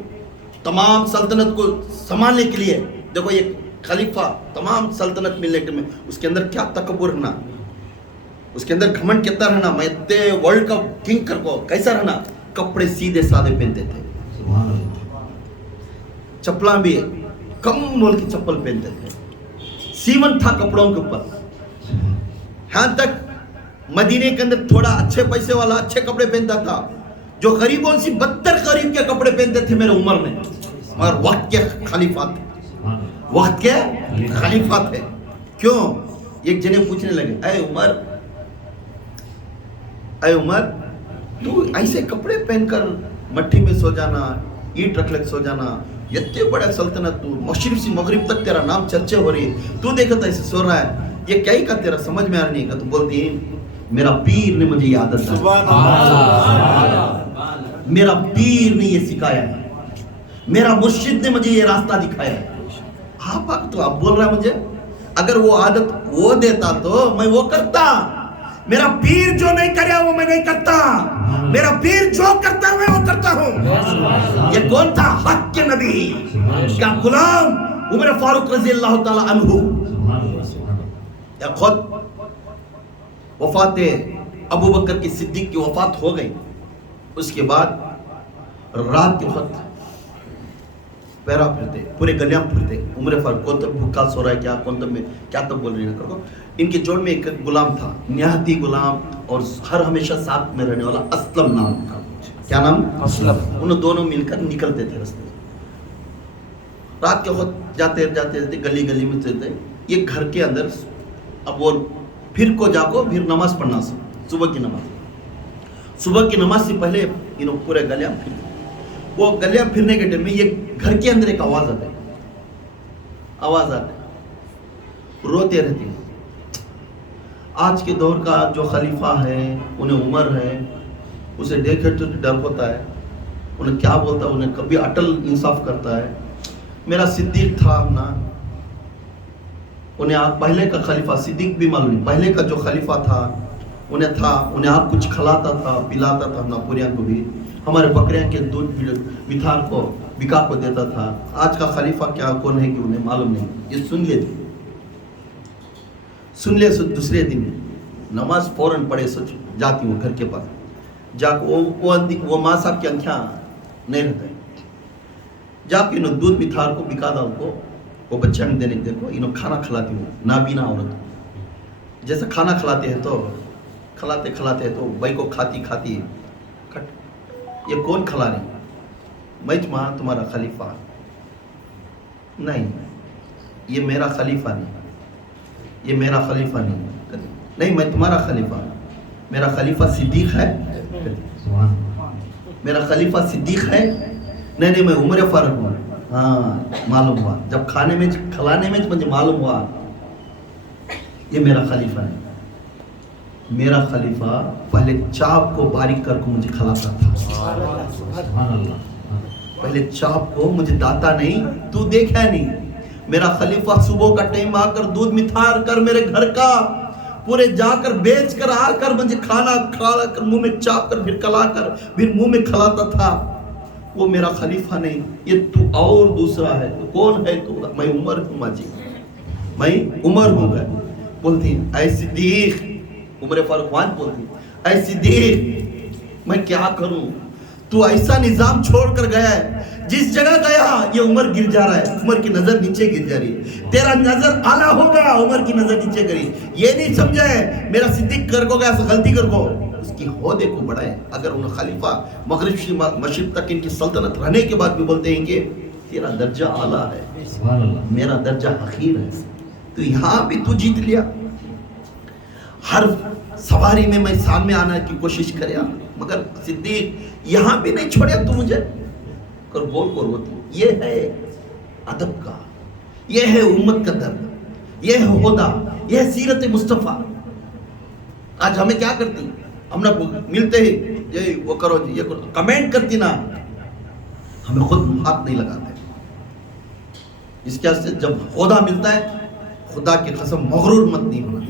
تمام سلطنت کو سنبھالنے کے لیے. دیکھو یہ خلیفہ تمام سلطنت ملنے کے میں اس کے اندر کیا تکبر رہنا اس کے اندر گھمنڈ کتنا رہنا میں اتنے ورلڈ کا کنگ کر کو کیسا رہنا. کپڑے سیدھے سادے پہنتے تھے چپلاں بھی کم مول کی چپل پہنتے تھے سیمن تھا کپڑوں کے اوپر. یہاں تک مدینے کے اندر تھوڑا اچھے پیسے والا اچھے کپڑے پہنتا تھا جو غریبوں سے بدتر غریب کے کپڑے پہنتے تھے میرے عمر نے. مگر وقت کے خلیفہ تھے وقت کے خلیفہ تھے. کیوں ایک جنے پوچھنے لگے اے عمر تو ایسے کپڑے پہن کر مٹی میں سو جانا اینٹ رکھ لگ سو جانا اتنے بڑے سلطنت تو مشرق سے مغرب تک تیرا نام چرچے ہو رہی ہے تو دیکھتا ایسے سو رہا ہے یہ کیا ہی کا تیرا سمجھ میں آ رہی نہیں کا. تو بولتی ہے میرا پیر نے مجھے یہ عادت ڈالی میرا پیر نے یہ سکھایا ہے میرا مرشد نے مجھے یہ راستہ دکھایا ہے. آپ تو اب بول رہا ہے مجھے اگر وہ عادت وہ دیتا تو میں وہ کرتا. میرا پیر جو نہیں کریا وہ میں نہیں کرتا میرا پیر جو کرتا ہے میں وہ کرتا ہوں. یہ کون تھا حق کے نبی کا غلام عمر فاروق رضی اللہ تعالی عنہ. خود وفات ابو بکر کی صدیق کی وفات ہو گئی اس کے بعد رات کے وقت پیرا پھرتے پورے گلیاں پھرتے عمر فاروق کون تب بھوکا سو رہا ہے کیا کون تب میں کیا تب بول رہی ہے کرو. ان کے جوڑ میں ایک غلام تھا نہایتی غلام اور ہر ہمیشہ ساتھ میں رہنے والا اسلم نام تھا. کیا نام اسلم. انہوں دونوں مل کر نکلتے تھے راستے رات کے وقت جاتے گلی گلی میں چلتے یہ گھر کے اندر. اب وہ پھر کو جا کو پھر نماز پڑھنا صبح کی نماز سے پہلے انہوں پورے گلیاں پھر وہ گلیاں پھرنے کے ٹائم میں یہ گھر کے اندر ایک آواز آتے روتے رہتے ہیں. آج کے دور کا جو خلیفہ ہے انہیں عمر ہے اسے دیکھے تو ڈر ہوتا ہے انہیں کیا بولتا ہے انہیں کبھی اٹل انصاف کرتا ہے. میرا صدیق تھا نا انہیں پہلے کا خلیفہ صدیق بھی معلوم نہیں پہلے کا جو خلیفہ تھا انہیں آپ کچھ کھلاتا تھا پلاتا تھا نا پوریاں کو بھی ہمارے بکریاں کے دودھ بتھار کو بکا کو دیتا تھا. آج کا خلیفہ کیا کون ہے کہ انہیں معلوم نہیں. یہ سن لے دوسرے دن نماز فوراً پڑھے سوچ جاتی ہوں گھر کے پاس جا کے وہ ماں صاحب کی آنکھیں نہیں رہتا ہے جا کے انہوں دودھ بتھار کو بکا دا ان کو وہ بچہ میں دینے کے کو انہوں کھانا کھلاتی ہوں نابینا عورت جیسا کھانا کھلاتے ہیں تو بھائی کو کھاتی یہ کون کھلا رہی؟ میں تمہارا خلیفہ نہیں، یہ میرا خلیفہ نہیں، یہ میرا خلیفہ نہیں، میں تمہارا خلیفہ ہوں، میرا خلیفہ صدیق ہے، میرا خلیفہ صدیق ہے، نہیں میں عمر فاروق ہوں۔ ہاں معلوم ہوا، جب کھانے میں کھلانے میں مجھے معلوم ہوا یہ میرا خلیفہ ہے۔ میرا خلیفہ پہلے چاپ کو باریک کر کو مجھے کھلاتا تھا، پہلے چاپ کو مجھے داتا نہیں، تو دیکھا نہیں، میرا خلیفہ صبح کا ٹائم آ کر دودھ مٹھار کر میرے گھر کا پورے جا کر بیچ کر آ کر مجھے کھانا کھا کر منہ میں چاپ کر پھر کلا کر پھر منہ میں کھلاتا تھا۔ وہ میرا خلیفہ نہیں، یہ تو اور دوسرا ہے۔ تو کون ہے تو؟ میں عمر ہوں ماں جی، میں عمر ہوں گا۔ بولتی اے صدیق، عمر فاروق وان بولتی اے صدیق میں کیا کروں، تو ایسا نظام چھوڑ کر گیا ہے، جس جگہ گیا یہ عمر گر جا رہا ہے، عمر کی نظر نیچے گر جا رہی ہے، تیرا نظر اعلیٰ ہوگا عمر کی نظر نیچے کری۔ یہ نہیں سمجھا ہے میرا صدیق کر کو گیا غلطی کر کو، اس کی عہدے کو بڑھائے۔ اگر ان خلیفہ مغرب سے مشرق تک ان کی سلطنت رہنے کے بعد بھی بولتے ہیں کہ تیرا درجہ اعلیٰ ہے، میرا درجہ حقیر ہے، تو یہاں بھی تو جیت لیا۔ ہر سواری میں سامنے آنا کی کوشش کریا، مگر صدیق یہاں بھی نہیں چھوڑیا تو مجھے کر بول کر ہوتی۔ یہ ہے ادب کا، یہ ہے امت کا درد، یہ ہے عہدہ، یہ ہے سیرت مصطفیٰ۔ آج ہمیں کیا کرتی، ہم نہ ملتے ہی یہ وہ کرو جی، یہ کرو، کمنٹ کرتی نا، ہمیں خود ہاتھ نہیں لگاتے۔ اس کے واسطے جب عہدہ ملتا ہے، خدا کی قسم مغرور مت نہیں ہونا،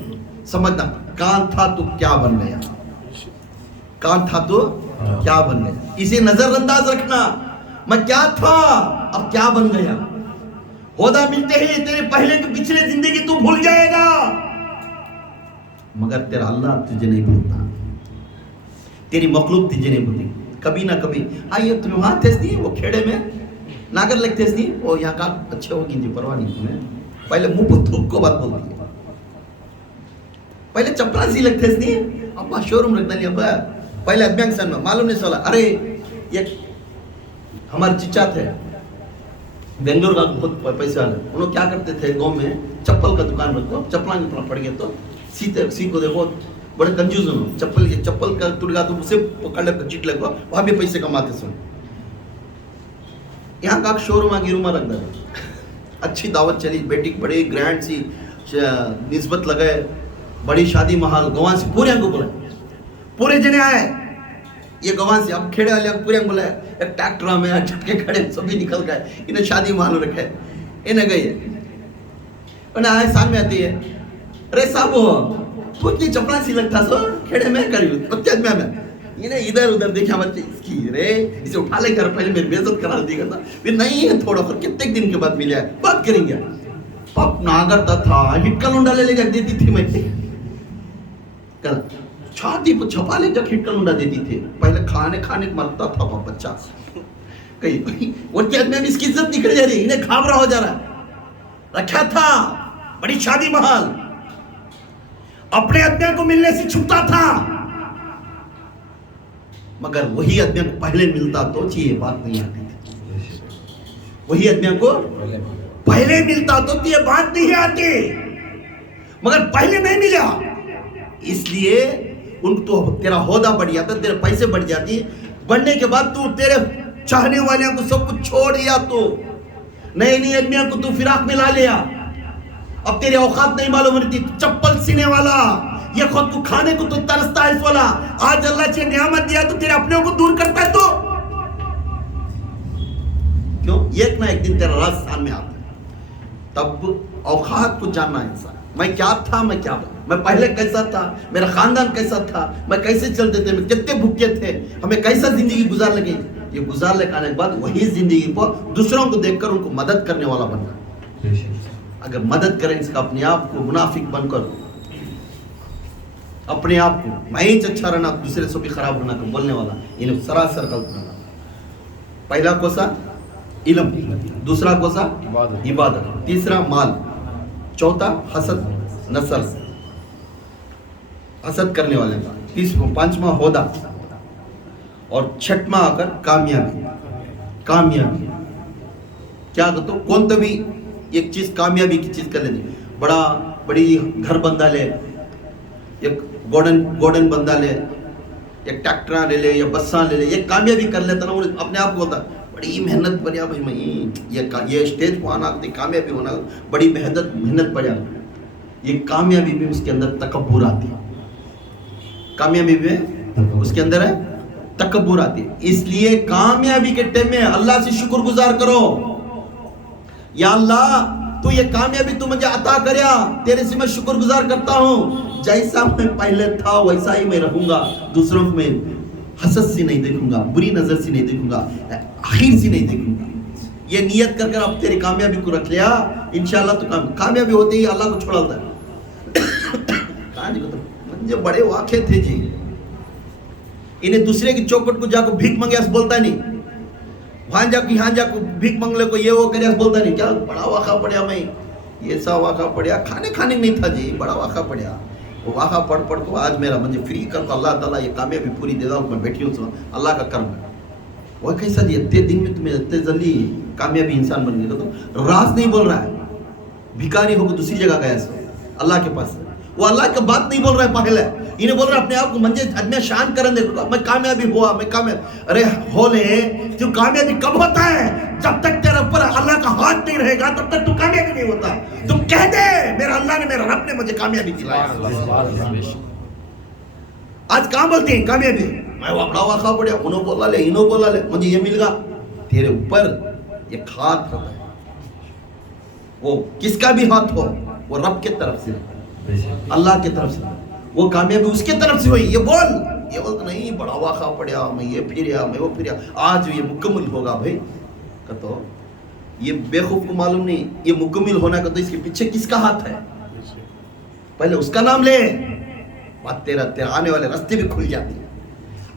سمجھنا کان تھا تو کیا بن گیا، کان تھا تو کیا بن گیا، اسے نظر انداز رکھنا، میں کیا تھا اب کیا بن گیا۔ عہدہ ملتے ہی تیرے پہلے کے پچھلے زندگی تو بھول جائے گا، مگر تیرا اللہ تجھے نہیں بھولتا، تیری مخلوق تجھے نہیں بھولتی۔ کبھی نہ کبھی آئیے تم وہاں تھے نہیں، وہ کھیڑے میں ناگر لگتے نہیں، وہ یہاں کا اچھے ہوگی جی، پرواہ نہیں تمہیں، پہلے منہ پر تھوک کو بات بولتی ہے، پہلے چپلا سی لگتے نہیں، ابا شو روم رکھنا لیا، ابا پہلے ادمیان سن میں معلوم نہیں سوالا، ارے یہ ہمارے چچا تھے بنگلور کا بہت پیسے والے، انہوں کیا کرتے تھے گاؤں میں چپل کا دکان رکھو، چپلان کے پڑ گئے تو سی کو دیکھو بڑے کنجوز ہوں، چپل کا ٹوٹ گیا تو اسے پکڑ لے چٹ لے کو، وہاں بھی پیسے کماتے سن۔ یہاں کا شو روم آگی روما رکھ دے، اچھی دعوت چلی، بیٹی بڑی گرینڈ سی نسبت لگائے، بڑی شادی محال گوان سے پورے کو بولے، پورے جنے آئے، یہ گوان سے اب کھیڑے والے پورے بولے، ایک ٹریکٹر میں جھٹکے کھڑے سبھی نکل گئے، انہیں شادی محال رکھے، انہیں گئی ہے، انہیں آئے سامنے آتی ہے، ارے صاحب تو اتنی چپلا سی لگتا سو کھیڑے میں کری ہوتی میں انہیں ادھر ادھر دیکھا بچے اس کی رے اسے اٹھا لے کر پہلے میری بےعزت کرا دی کرتا، پھر نہیں ہے تھوڑا پھر کتنے دن کے بعد ملیا ہے بات کریں گے، پاپ ناگرتا تھا ہٹکل انڈا لے کر دیتی تھی میں چھاتی پر چھپا لے جب ہٹکل انڈا دیتی تھی، پہلے کھانے مرتا تھا وہ بچہ کہیں وہ کیا میں اس کی عزت نکل جا رہی، انہیں گھابرا ہو جا رہا، رکھا تھا بڑی شادی محال، اپنے ادمیان کو ملنے سے چھپتا تھا، مگر وہی ادمیان کو پہلے ملتا تو یہ بات نہیں آتی تھی، وہی ادمیان کو پہلے ملتا تو یہ بات نہیں آتی، مگر پہلے نہیں ملا، اس لیے ان تو تیرا عہدہ بڑھ جاتا، تیرے پیسے بڑھ جاتی، بڑھنے کے بعد تو تیرے چاہنے والوں کو سب کچھ چھوڑ دیا، تو نئے ادمیان کو تو فراق میں لا لیا، اب تیرے اوقات نہیں معلوم رہتی، چپل سینے والا، یہ خود تو کھانے کو تو ترستا ہے اس والا، آج اللہ چاہے نعمت دیا تو تیرے اپنے کو دور کرتا ہے، تو کیوں ایک نہ ایک دن تیرا راز سامنے آتا ہے، تب اوقات کو جاننا انسان، میں کیا تھا، میں کیا بنا، میں پہلے کیسا تھا، میرا خاندان کیسا تھا، میں کیسے چلتے تھے، میں کتنے بھوکے تھے، ہمیں کیسا زندگی گزار لگی، یہ گزار لے کے بعد وہی زندگی کو دوسروں کو دیکھ کر ان کو مدد کرنے والا بننا، اگر مدد کریں اس کا اپنے آپ کو منافق بن کر اپنے آپ کو میں ہی اچھا رہنا دوسرے سے بھی خراب رہنا بولنے والا، انہیں سراسر غلط رہنا۔ پہلا کوسا علم، دوسرا کوسا عبادت، تیسرا مال، چوتھا حسد نسل، حسد کرنے والے کا، پانچواں عہدہ، اور چھٹواں آ کر کامیابی. کامیابی کیا کہتے ہو کون تو بھی ایک چیز کامیابی کی چیز کر لیتے, بڑی گھر بندہ لے, ایک گوڈن بندہ لے, ایک ٹریکٹر لے لے یا بساں لے لے, یہ کامیابی کر لیتا نا, وہ اپنے آپ کو ہوتا بڑی محنت پڑیا بھائی میں یہ اسٹیج کو آنا کامیابی ہونا بڑی محنت پڑیا. یہ کامیابی بھی اس کے اندر تکبر آتی ہے, کامیابی بھی اس کے اندر ہے تکبر آتی ہے. اس لیے کامیابی کے ٹائم میں اللہ سے شکر گزار کرو, یا اللہ تو یہ کامیابی تو مجھے عطا کریا, تیرے سے میں شکر گزار کرتا ہوں, جیسا میں پہلے تھا ویسا ہی میں رہوں گا, دوسروں کو میں حسد سے نہیں دیکھوں گا, بری نظر سے نہیں دیکھوں گا, آخر سے نہیں دیکھوں گا. یہ نیت کر اب تیری کامیابی کو رکھ لیا, انشاءاللہ تو کامیابی ہوتے ہی اللہ کو چھوڑا ہوتا ہے. کہاں جی مجھے بڑے واقعے تھے جی, انہیں دوسرے کی چوکٹ کو جا کو بھیک مانگے ایسا بولتا نہیں, وہاں جا کو بھیک مانگ لے کو یہ وہ کرے ایسا بولتا نہیں. کیا بڑا واقعہ پڑیا میں, یہ سا واقعہ پڑیا, کھانے نہیں تھا جی, بڑا واقعہ پڑیا. وہ واقعہ پڑھ کو آج میرا مجھے فری کر تو اللہ تعالیٰ یہ کامیابی پوری دے دا, میں بیٹھی ہوں اللہ کا کرم ہے. وہ کیسا جی اتنے دن میں تمہیں اتنے جلدی کامیابی انسان بن گیا, تو راز نہیں بول رہا ہے, بھکاری ہو کے دوسری جگہ گیا سو اللہ کے پاس, وہ اللہ کی بات نہیں بول رہا ہے پاگل ہے, انہیں بول رہا ہے اپنے آپ کو منجے ادمی شان کرن دے, میں کامیابی ہوا, میں کامیاب. ارے ہو لے, تو کامیابی کب ہوتا ہے؟ جب تک تیرے اوپر اللہ کا ہاتھ نہیں رہے گا تب تک تو کامیابی نہیں ہوتا. تم کہہ دے میرا اللہ نے, میرا رب نے مجھے کامیابی دلایا. آج کہاں بولتے ہیں کامیابی, میں وہ بڑا واقعہ پڑیا, انہوں بولا لے, مجھے یہ مل گا. تیرے اوپر ایک ہاتھ ہوتا ہے, وہ کس کا بھی ہاتھ ہو, وہ رب کے طرف سے, اللہ کی طرف سے, وہ کامیابی اس کی طرف سے ہوئی. یہ بول نہیں بڑا واقعہ پڑیا, میں یہ پھریا, میں وہ پھریا, آج یہ مکمل ہوگا. بھائی کہتو یہ بے خوف کو معلوم نہیں, یہ مکمل ہونا کہ تو اس کے پیچھے کس کا ہاتھ ہے, پہلے اس کا نام لے, بات تیرا آنے والے راستے بھی کھل جاتے ہیں.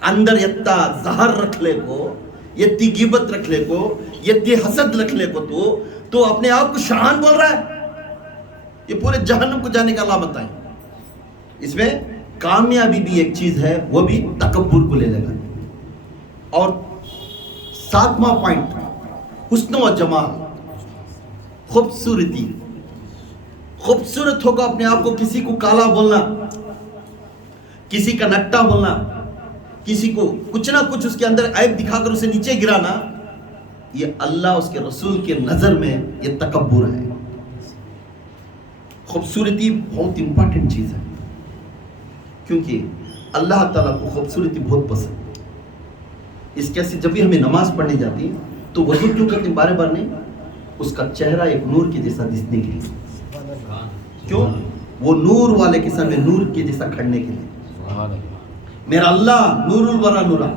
اندر یتا زہر رکھ لے کو, یتی غیبت رکھ لے کو, یتی حسد رکھ لے کو, تو اپنے آپ کو شان بول رہا ہے. یہ پورے جہنم کو جانے کا علامت ہے. اس میں کامیابی بھی ایک چیز ہے, وہ بھی تکبر کو لے لے گا. اور 7واں پوائنٹ حسن و جمال, خوبصورتی. خوبصورت ہوگا اپنے آپ کو, کسی کو کالا بولنا, کسی کا نٹا بولنا, کسی کو کچھ نہ کچھ اس کے اندر عیب دکھا کر اسے نیچے گرانا, یہ اللہ اس کے رسول کے نظر میں یہ تکبر ہے. خوبصورتی بہت امپورٹنٹ چیز ہے, کیونکہ اللہ تعالیٰ کو خوبصورتی بہت پسند. اس کیسے جب بھی ہمیں نماز پڑھنے جاتی ہے تو وضو کیوں کرتے ہیں بار بار نہیں, اس کا چہرہ ایک نور کے جیسا دکھنے کے لیے. کیوں؟ وہ نور والے کے سامنے نور کے جیسا کھڑنے کے لیے. میرا اللہ نور الورا نورا,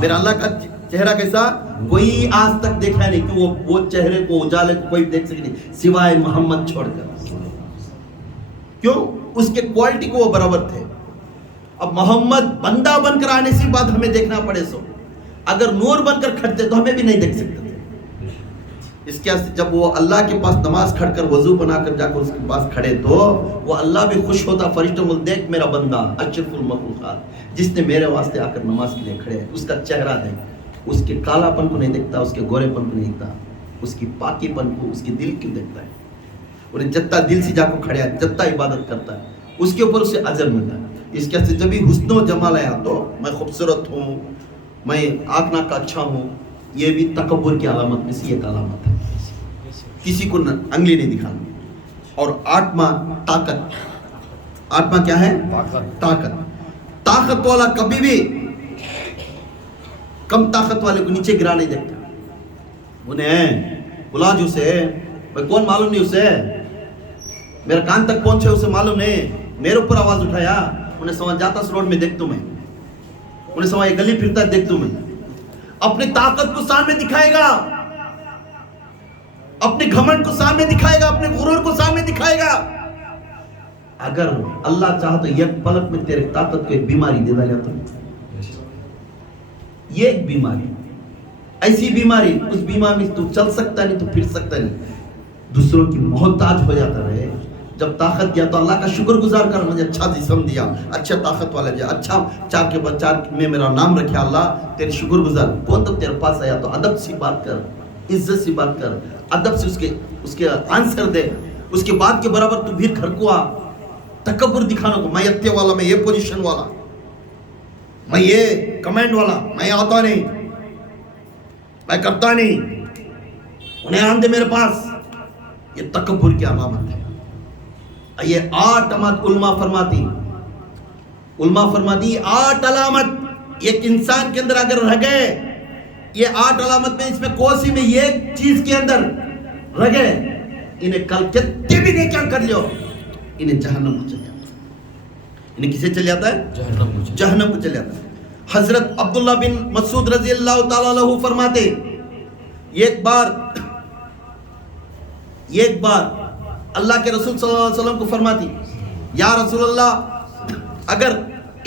میرا اللہ کا چہرہ کیسا کوئی آج تک دیکھا نہیں, کہ وہ چہرے کو اجالے کو کوئی دیکھ سکے نہیں سوائے محمد چھوڑ کر. کیوں؟ اس کے کوالٹی کو وہ برابر تھے. اب محمد بندہ بن کر آنے سے بعد ہمیں دیکھنا پڑے, سو اگر نور بن کر کھڑتے تو ہمیں بھی نہیں دیکھ سکتے تھے. اس کے جب وہ اللہ کے پاس نماز کھڑ کر وضو بنا کر جا کر اس کے پاس کھڑے تو وہ اللہ بھی خوش ہوتا, فرشتوں بول دیکھ میرا بندہ اشرف المخلوقات جس نے میرے واسطے آ کر نماز کے لیے کھڑے ہے, اس کا چہرہ دیکھ, اس کے کالا پن کو نہیں دیکھتا, اس کے گورے پن کو نہیں دیکھتا, اس کی پاکی پن کو, اس کے دل کیوں دیکھتا ہے. اور جتنا دل سے جا کو کھڑے ہے, جتنا عبادت کرتا ہے, اس کے اوپر اسے اجر ملتا ہے. اس کے سے جب بھی حسن و جمال آیا تو میں خوبصورت ہوں, میں آنکھ ناک کا اچھا ہوں, یہ بھی تکبر کی علامت میں سے ایک علامت ہے. کسی کو انگلی نہیں دکھانا. اور 8واں طاقت. 8واں کیا ہے؟ طاقت. طاقت والا کبھی بھی کم طاقت والے کو نیچے گرا نہیں دیکھتا. انہیں بلا جو اسے, میں کون معلوم نہیں اسے, میرا کان تک پہنچے اسے معلوم نہیں, میرے اوپر آواز اٹھایا, انہیں سمجھ جاتا اس روڈ میں دیکھ تو میں, انہیں سمجھ یہ گلی پھرتا دیکھ تو میں. اپنی طاقت کو سامنے دکھائے گا, اپنے گھمنڈ کو سامنے دکھائے گا, اپنے غرور کو سامنے دکھائے گا. اگر اللہ چاہتا تو یک پلک میں تیرے طاقت کو ایک بیماری دے دے جاتا. یہ ایک بیماری, ایسی بیماری, اس بیماری میں تو چل سکتا نہیں, تو پھر سکتا نہیں, دوسروں کی محتاج ہو جاتا رہے, جب طاقت دیا تو اللہ کا شکر گزار کر، مجھے اچھا جسم دیا، اچھا طاقت والا دیا، اچھا چار کے بعد چار میں میرا نام رکھا، اللہ تیرے شکر گزار۔ کون تو تیرے پاس آیا تو ادب سے بات کر، عزت سے بات کر، ادب سے اس کے آنسر دے، اس کے بات کے برابر تو بھی گھر کو آ۔ تکبر دکھانا کو، میں اتنے والا، میں یہ پوزیشن والا، میں یہ کمینڈ والا، میں آتا نہیں، میں کرتا نہیں، انہیں آن دے میرے پاس، یہ تکبر کی علامت ہے۔ یہ 8 علامت علماء فرماتی 8 علامت ایک انسان کے اندر اگر رہ گئے، یہ 8 علامت میں اس میں کوئی سی میں یہ چیز کے اندر رہ گئے، انہیں کل کتنے بھی نہیں کیا کر لیو، انہیں جہنم کو چل جاتا ہے۔ انہیں کسے چل جاتا ہے؟ جہنم کو چل جاتا ہے۔ حضرت عبداللہ بن مسعود رضی اللہ تعالیٰ عنہ فرماتے، ایک بار اللہ کے رسول صلی اللہ علیہ وسلم کو فرماتی، یا رسول اللہ، اگر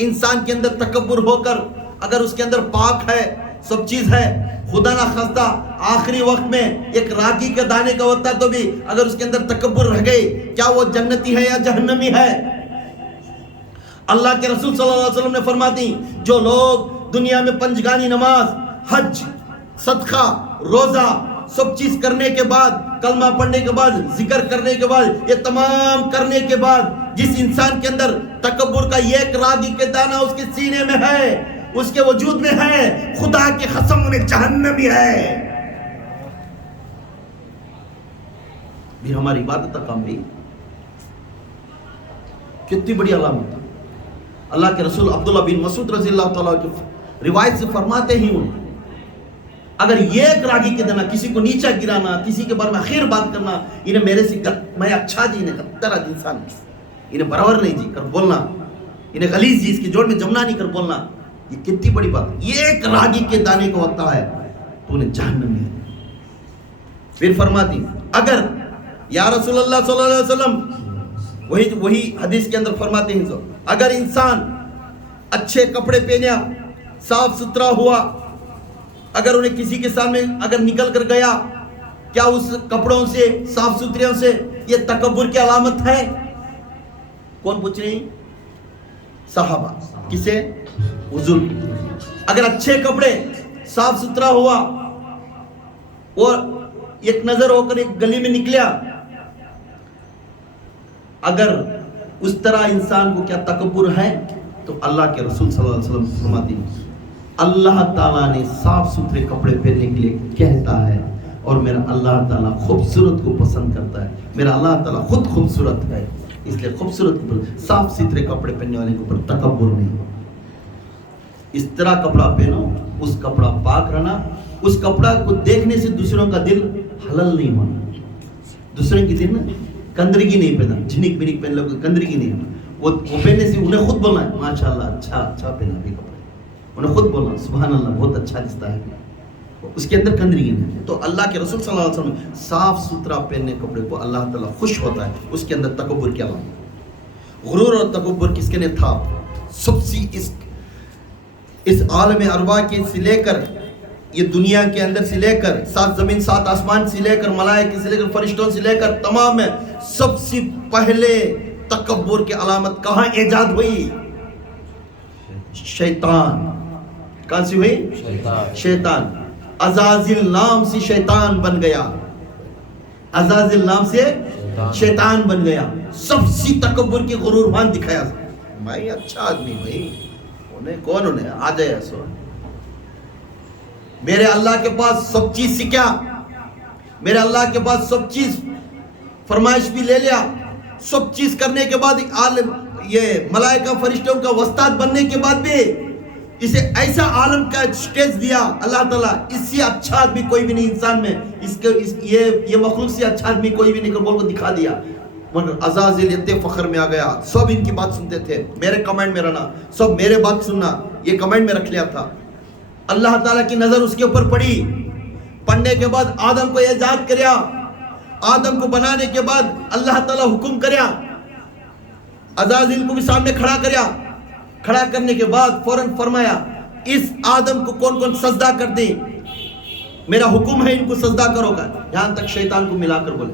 انسان کے اندر تکبر ہو کر اگر اس کے اندر پاک ہے، سب چیز ہے، خدا نہ خواستہ آخری وقت میں ایک راگی کے دانے کا ہوتا تو بھی اگر اس کے اندر تکبر رہ گئی، کیا وہ جنتی ہے یا جہنمی ہے؟ اللہ کے رسول صلی اللہ علیہ وسلم نے فرماتی، جو لوگ دنیا میں پنجگانی نماز، حج، صدقہ، روزہ سب چیز کرنے کے بعد، کلمہ پڑھنے کے بعد، ذکر کرنے کے بعد، یہ تمام کرنے کے بعد جس انسان کے اندر تکبر کا ایک راگی کے دانہ اس کے سینے میں ہے، اس کے وجود میں ہے، خدا کی قسم انہیں جہنمی ہے۔ بھی ہماری عبادت کا کام بھی کتنی بڑی علامت ہے۔ اللہ کے رسول عبداللہ بن مسعود رضی اللہ تعالیٰ کی روایت سے فرماتے ہی ہوں، اگر ایک راگی کے دینا، کسی کو نیچا گرانا، کسی کے بارے میں خیر بات کرنا، انہیں میرے سے میں اچھا جی، انہیں غدر انسان، انہیں برابر نہیں جی کر بولنا، انہیں غلیظ جی اس کی جوڑ میں جمنا نہیں کر بولنا، یہ کتنی بڑی بات ہے۔ یہ ایک راگی کے دانے کو ہوتا ہے تو انہیں جہنم میں ہے۔ پھر فرماتی، اگر یا رسول اللہ صلی اللہ علیہ وسلم وہی حدیث کے اندر فرماتے ہیں، اگر انسان اچھے کپڑے پہنیا، صاف ستھرا ہوا، اگر انہیں کسی کے سامنے اگر نکل کر گیا، کیا اس کپڑوں سے، صاف ستھریوں سے یہ تکبر کی علامت ہے؟ کون پوچھ رہے ہیں؟ صحابہ۔ کسے؟ حضور۔ اگر اچھے کپڑے، صاف ستھرا ہوا اور ایک نظر ہو کر ایک گلی میں نکلیا، اگر اس طرح انسان کو کیا تکبر ہے؟ تو اللہ کے رسول صلی اللہ علیہ وسلم فرماتے ہیں، اللہ تعالیٰ نے صاف ستھرے کپڑے پہننے کے لیے کہتا ہے، اور میرا اللہ تعالیٰ خوبصورت کو پسند کرتا ہے، میرا اللہ تعالیٰ خود خوبصورت ہے، اس لیے خوبصورت صاف ستھرے کپڑے پہننے والے کے اوپر تکبر نہیں۔ اس طرح کپڑا پہنو، اس کپڑا پاک رہنا، اس کپڑا کو دیکھنے سے دوسروں کا دل حلال نہیں ہونا، دوسروں کی دل گندگی نہیں پہنا، جھنک بنک پہن لوگ گندگی نہیں ہونا، وہ پہننے سے انہیں خود بولنا ہے ماشاءاللہ اچھا پہنا بھی کپڑے، انہیں خود بولنا سبحان اللہ بہت اچھا دکھتا ہے، اس کے اندر گندگی نہیں۔ تو اللہ کے رسول صلی اللہ علیہ وسلم صاف ستھرا پہننے کپڑے کو اللہ تعالیٰ خوش ہوتا ہے، اس کے اندر تکبر کیا علامت۔ غرور اور تکبر کس کے نے تھا؟ سب سے اس عالم ارواح کے سے لے کر، یہ دنیا کے اندر سے لے کر، 7 زمین 7 آسمان سے لے کر، ملائکہ سے لے کر، فرشتوں سے لے کر، تمام میں سب سے پہلے تکبر کی علامت کہاں ایجاد ہوئی؟ شیطان۔ کہاں سے ہوئی؟ شیطان۔ عزازل نام سے شیطان بن گیا، عزازل نام سے شیطان بن گیا، سب سے تکبر کی غرور مان دکھایا، بھائی اچھا آدمی، بھائی انہیں آ جائے سو، میرے اللہ کے پاس سب چیز سے کیا، میرے اللہ کے پاس سب چیز فرمائش بھی لے لیا، سب چیز کرنے کے بعد عالم یہ ملائکہ فرشتوں کا وسطات بننے کے بعد بھی اسے ایسا عالم کا سٹیج دیا اللہ تعالیٰ، اس سے اچھا آدمی کوئی بھی نہیں انسان میں، یہ مخلوق سے اچھا آدمی کوئی بھی نہیں کر بول کو دکھا دیا، مگر عزازل اتنے فخر میں آ گیا، سب ان کی بات سنتے تھے، میرے کمنٹ میں رہنا، سب میرے بات سننا، یہ کمنٹ میں رکھ لیا تھا۔ اللہ تعالیٰ کی نظر اس کے اوپر پڑی، پڑھنے کے بعد آدم کو ایجاد کریا، آدم کو بنانے کے بعد اللہ تعالیٰ حکم کریا، عزازل کو بھی سامنے کھڑا کریا، کھڑا کرنے کے بعد فوراً فرمایا اس آدم کو کون کون سجدہ کر دیں، میرا حکم ہے ان کو سجدہ کرو گا، یہاں تک شیطان کو ملا کر بولے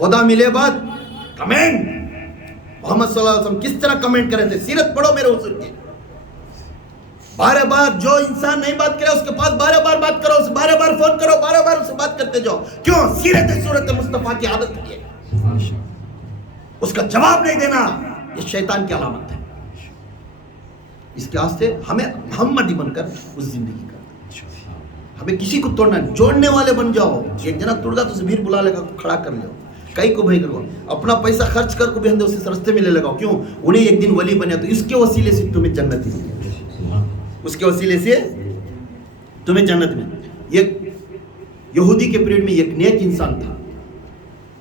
خدا ملے بعد کمنٹ محمد صلی اللہ علیہ وسلم کس طرح کمنٹ کرے تھے. سیرت پڑھو میرے حضور کی. بارہ بار جو انسان نہیں بات کرے اس کے پاس بارہ بار بات کرو, اسے بارہ بار فون کرو, بارہ بار اسے بات کرتے جاؤ. کیوں؟ سیرت صورت مصطفیٰ کی عادت ہے. اس کا جواب نہیں دینا یہ شیطان کی علامت ہے. اس کے واسطے ہمیں محمدی بن کر اس زندگی کا, ہمیں کسی کو توڑنا, جوڑنے والے بن جاؤ. ایک جنا ٹوٹ گا تو اسے بھیڑ بلا لے گا, کھڑا کر لو. کئی کو بھائی کرو, اپنا پیسہ خرچ کر کو بھی ہندے اس رستے میں لے لگاؤ. کیوں؟ انہیں ایک دن ولی بنے تو اس کے وسیلے سے تمہیں جنت ملے, اس کے وسیلے سے تمہیں جنت میں. یہودی کے پیریڈ میں ایک نیک انسان تھا,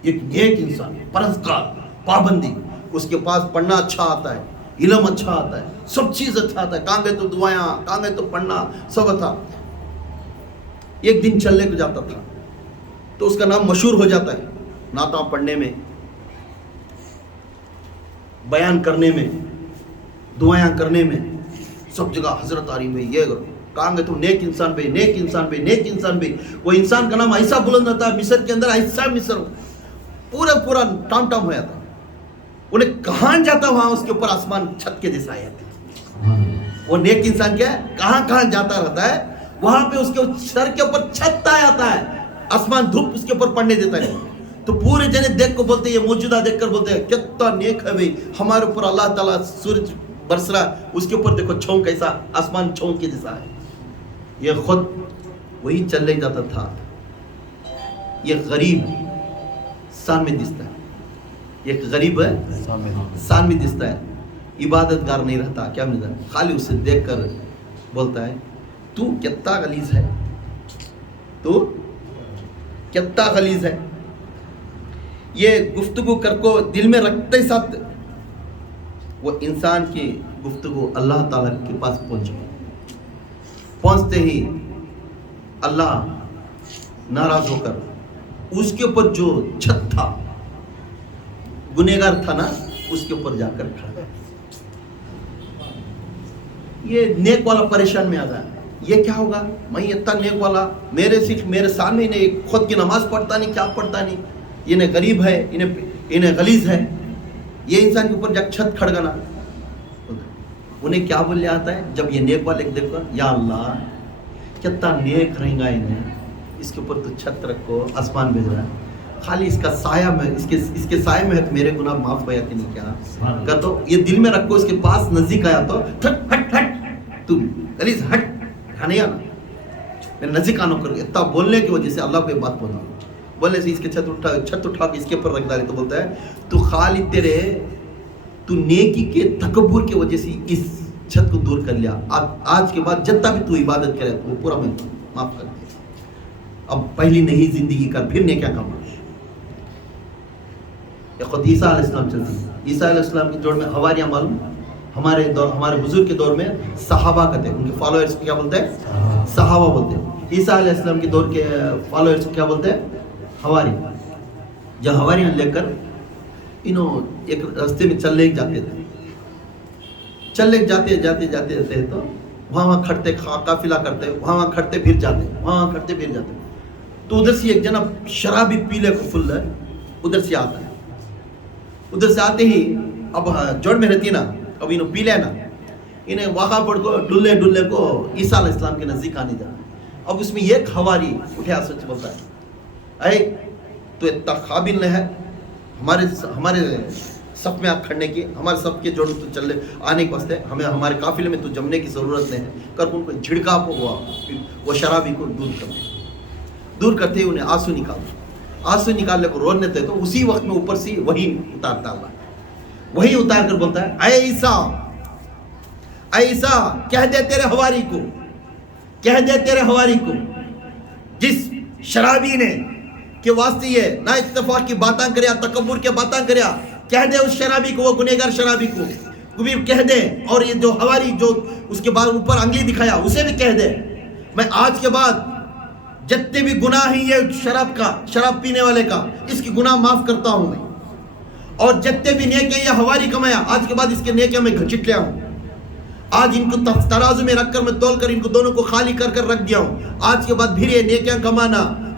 ایک نیک انسان, پرہیزگار, پابندی. اس کے پاس پڑھنا اچھا آتا ہے, علم اچھا آتا ہے, سب چیز اچھا آتا ہے, کہاں گئے تو دعائیں, کہاں گئے تو پڑھنا سب تھا. ایک دن چلنے کو جاتا تھا تو اس کا نام مشہور ہو جاتا ہے, نعتاں پڑھنے میں, بیان کرنے میں, دعائیں کرنے میں, سب جگہ حضرت عاری بھائی یہ کرو. کہاں گئے تو نیک انسان بھائی, نیک انسان بھائی, نیک انسان بھائی. وہ انسان کا نام ایسا بلند ہوتا ہے مصر کے اندر, ایسا مصر پورا ٹام ٹام ہوا تھا. انہیں کہاں جاتا وہاں اس کے اوپر آسمان چھت کے جیسا آیا تھا. وہ نیک انسان کیا ہے, کہاں جاتا رہتا ہے وہاں پہ اس کے سر کے اوپر چھت آ جاتا ہے, آسمان دھوپ اس کے اوپر پڑنے دیتا ہے. تو پورے جنے دیکھ کو بولتے ہیں, یہ موجودہ دیکھ کر بولتے ہیں کتنا نیک ہے بھائی, ہمارے اوپر اللہ تعالیٰ سورج برس رہا, اس کے اوپر دیکھو چھاؤں کیسا, آسمان چھاؤں کے جیسا ہے. یہ خود وہی چل لے جاتا تھا. یہ غریب سان میں دستا ہے, ایک غریب ہے سان میں دستا ہے, عبادت گار نہیں رہتا. کیا ملتا ہے؟ خالی اسے دیکھ کر بولتا ہے تو کتنا غلیظ ہے, تو کتنا غلیظ ہے. یہ گفتگو کر کو دل میں رکھتے ساتھ وہ انسان کی گفتگو اللہ تعالیٰ کے پاس پہنچتے ہی اللہ ناراض ہو کر اس کے اوپر جو چھت تھا, گنہگار تھا نا, اس کے اوپر جا کر کھڑا. یہ نیک والا پریشان میں آ گیا, یہ کیا ہوگا, میں اتنا نیک والا, میرے سامنے انہیں خود کی نماز پڑھتا نہیں, کیا پڑھتا نہیں, انہیں غریب ہے, انہیں غلیظ ہے. یہ انسان کے اوپر جب چھت کھڑ گنا, انہیں کیا بولنے آتا ہے جب یہ نیک والے دیکھو, یا اللہ کتنا نیک رہیں گا انہیں, اس کے اوپر تو چھت رکھو, آسمان بھیج رہا ہے, خالی اس کا سایہ میں, اس کے سائے میں میرے گناہ معاف ہو جاتے نہیں. کیا کر تو یہ دل میں رکھو, اس کے پاس نزدیک آیا تو ہٹ تم غلیظ ہٹ, نہیں آنا, میں نزدیک آنا کرو. اتنا بولنے کی وجہ سے اللہ کو یہ بات بولا, بولنے سے اس کے چھت اٹھا کے اس کے اوپر رکھ ڈالے. تو بولتا ہے تو خالی تو نیکی کے تکبر کی وجہ سے اس چھت کو دور کر لیا, آج کے بعد جتنا بھی تو عبادت کرے تو وہ پورا میں معاف کر دیا. اب پہلی نئی زندگی کر, پھر نیکیاں کما. خود عیسیٰ علیہ السلام چلتی ہے. عیسیٰ علیہ السلام کی جوڑ میں حواریاں معلوم, ہمارے بزرگ کے دور میں صحابہ کہتے ہیں, ان کے فالوورز کو کیا بولتے ہیں, صحابہ بولتے ہیں. عیسیٰ علیہ السلام کے دور کے فالوورز کو کیا بولتے ہیں, حواری. جب حواریاں لے کر ایک راستے میں چلنے جاتے تھے, جاتے تو وہاں کھڑتے, قافلہ کرتے, وہاں کھڑتے پھر جاتے, تو ادھر سے ایک جنا شرابی پیلے کو فل ہے, ادھر سے آتا ہے. ادھر سے آتے ہی اب جوڑ میں رہتی نا, اب انہوں پی لے نا, انہیں وہاں پر کو ڈلے کو عیسیٰ علیہ السلام کے نزدیک آنے جانا. اب اس میں ایک حواری اٹھا سچ بولتا ہے, اے تو اتنا قابل نہیں ہے ہمارے صف میں آپ کھڑنے کی, ہمارے صف کے جوڑ تو چلے آنے کے واسطے, ہمیں ہمارے قافلے میں تو جمنے کی ضرورت نہیں ہے. کر ان کو جھڑکا ہوا وہ شرابی کو دور کرتے انہیں آنسو نکالنے کو رونے تھے. تو اسی وقت میں اوپر سے وہی اتارتا اللہ, وہی اتار کر بولتا ہے, اے عیسیٰ کہہ دے تیرے حواری کو, جس شرابی نے کہ واسطے یہ نا اتفاق کی باتاں کریا, تکبر کے باتاں کریا, کہہ دے اس شرابی کو, وہ گنہگار شرابی کو بھی کہہ دے, اور یہ جو حواری جو اس کے بعد اوپر انگلی دکھایا اسے بھی کہہ دے, میں آج کے بعد جتنے بھی گناہ ہیں یہ شراب پینے والے کا, اس کی گناہ معاف کرتا ہوں میں, اور جتنے بھی نیکیاں یہ حواری کمایا آج کے بعد اس کے نیکیاں میں گھچٹ لیا ہوں. آج ان کو ترازو میں رکھ کر میں تول کر ان کو دونوں کو خالی کر رکھ دیا ہوں. آج کے بعد پھر یہ نیکیاں کمانا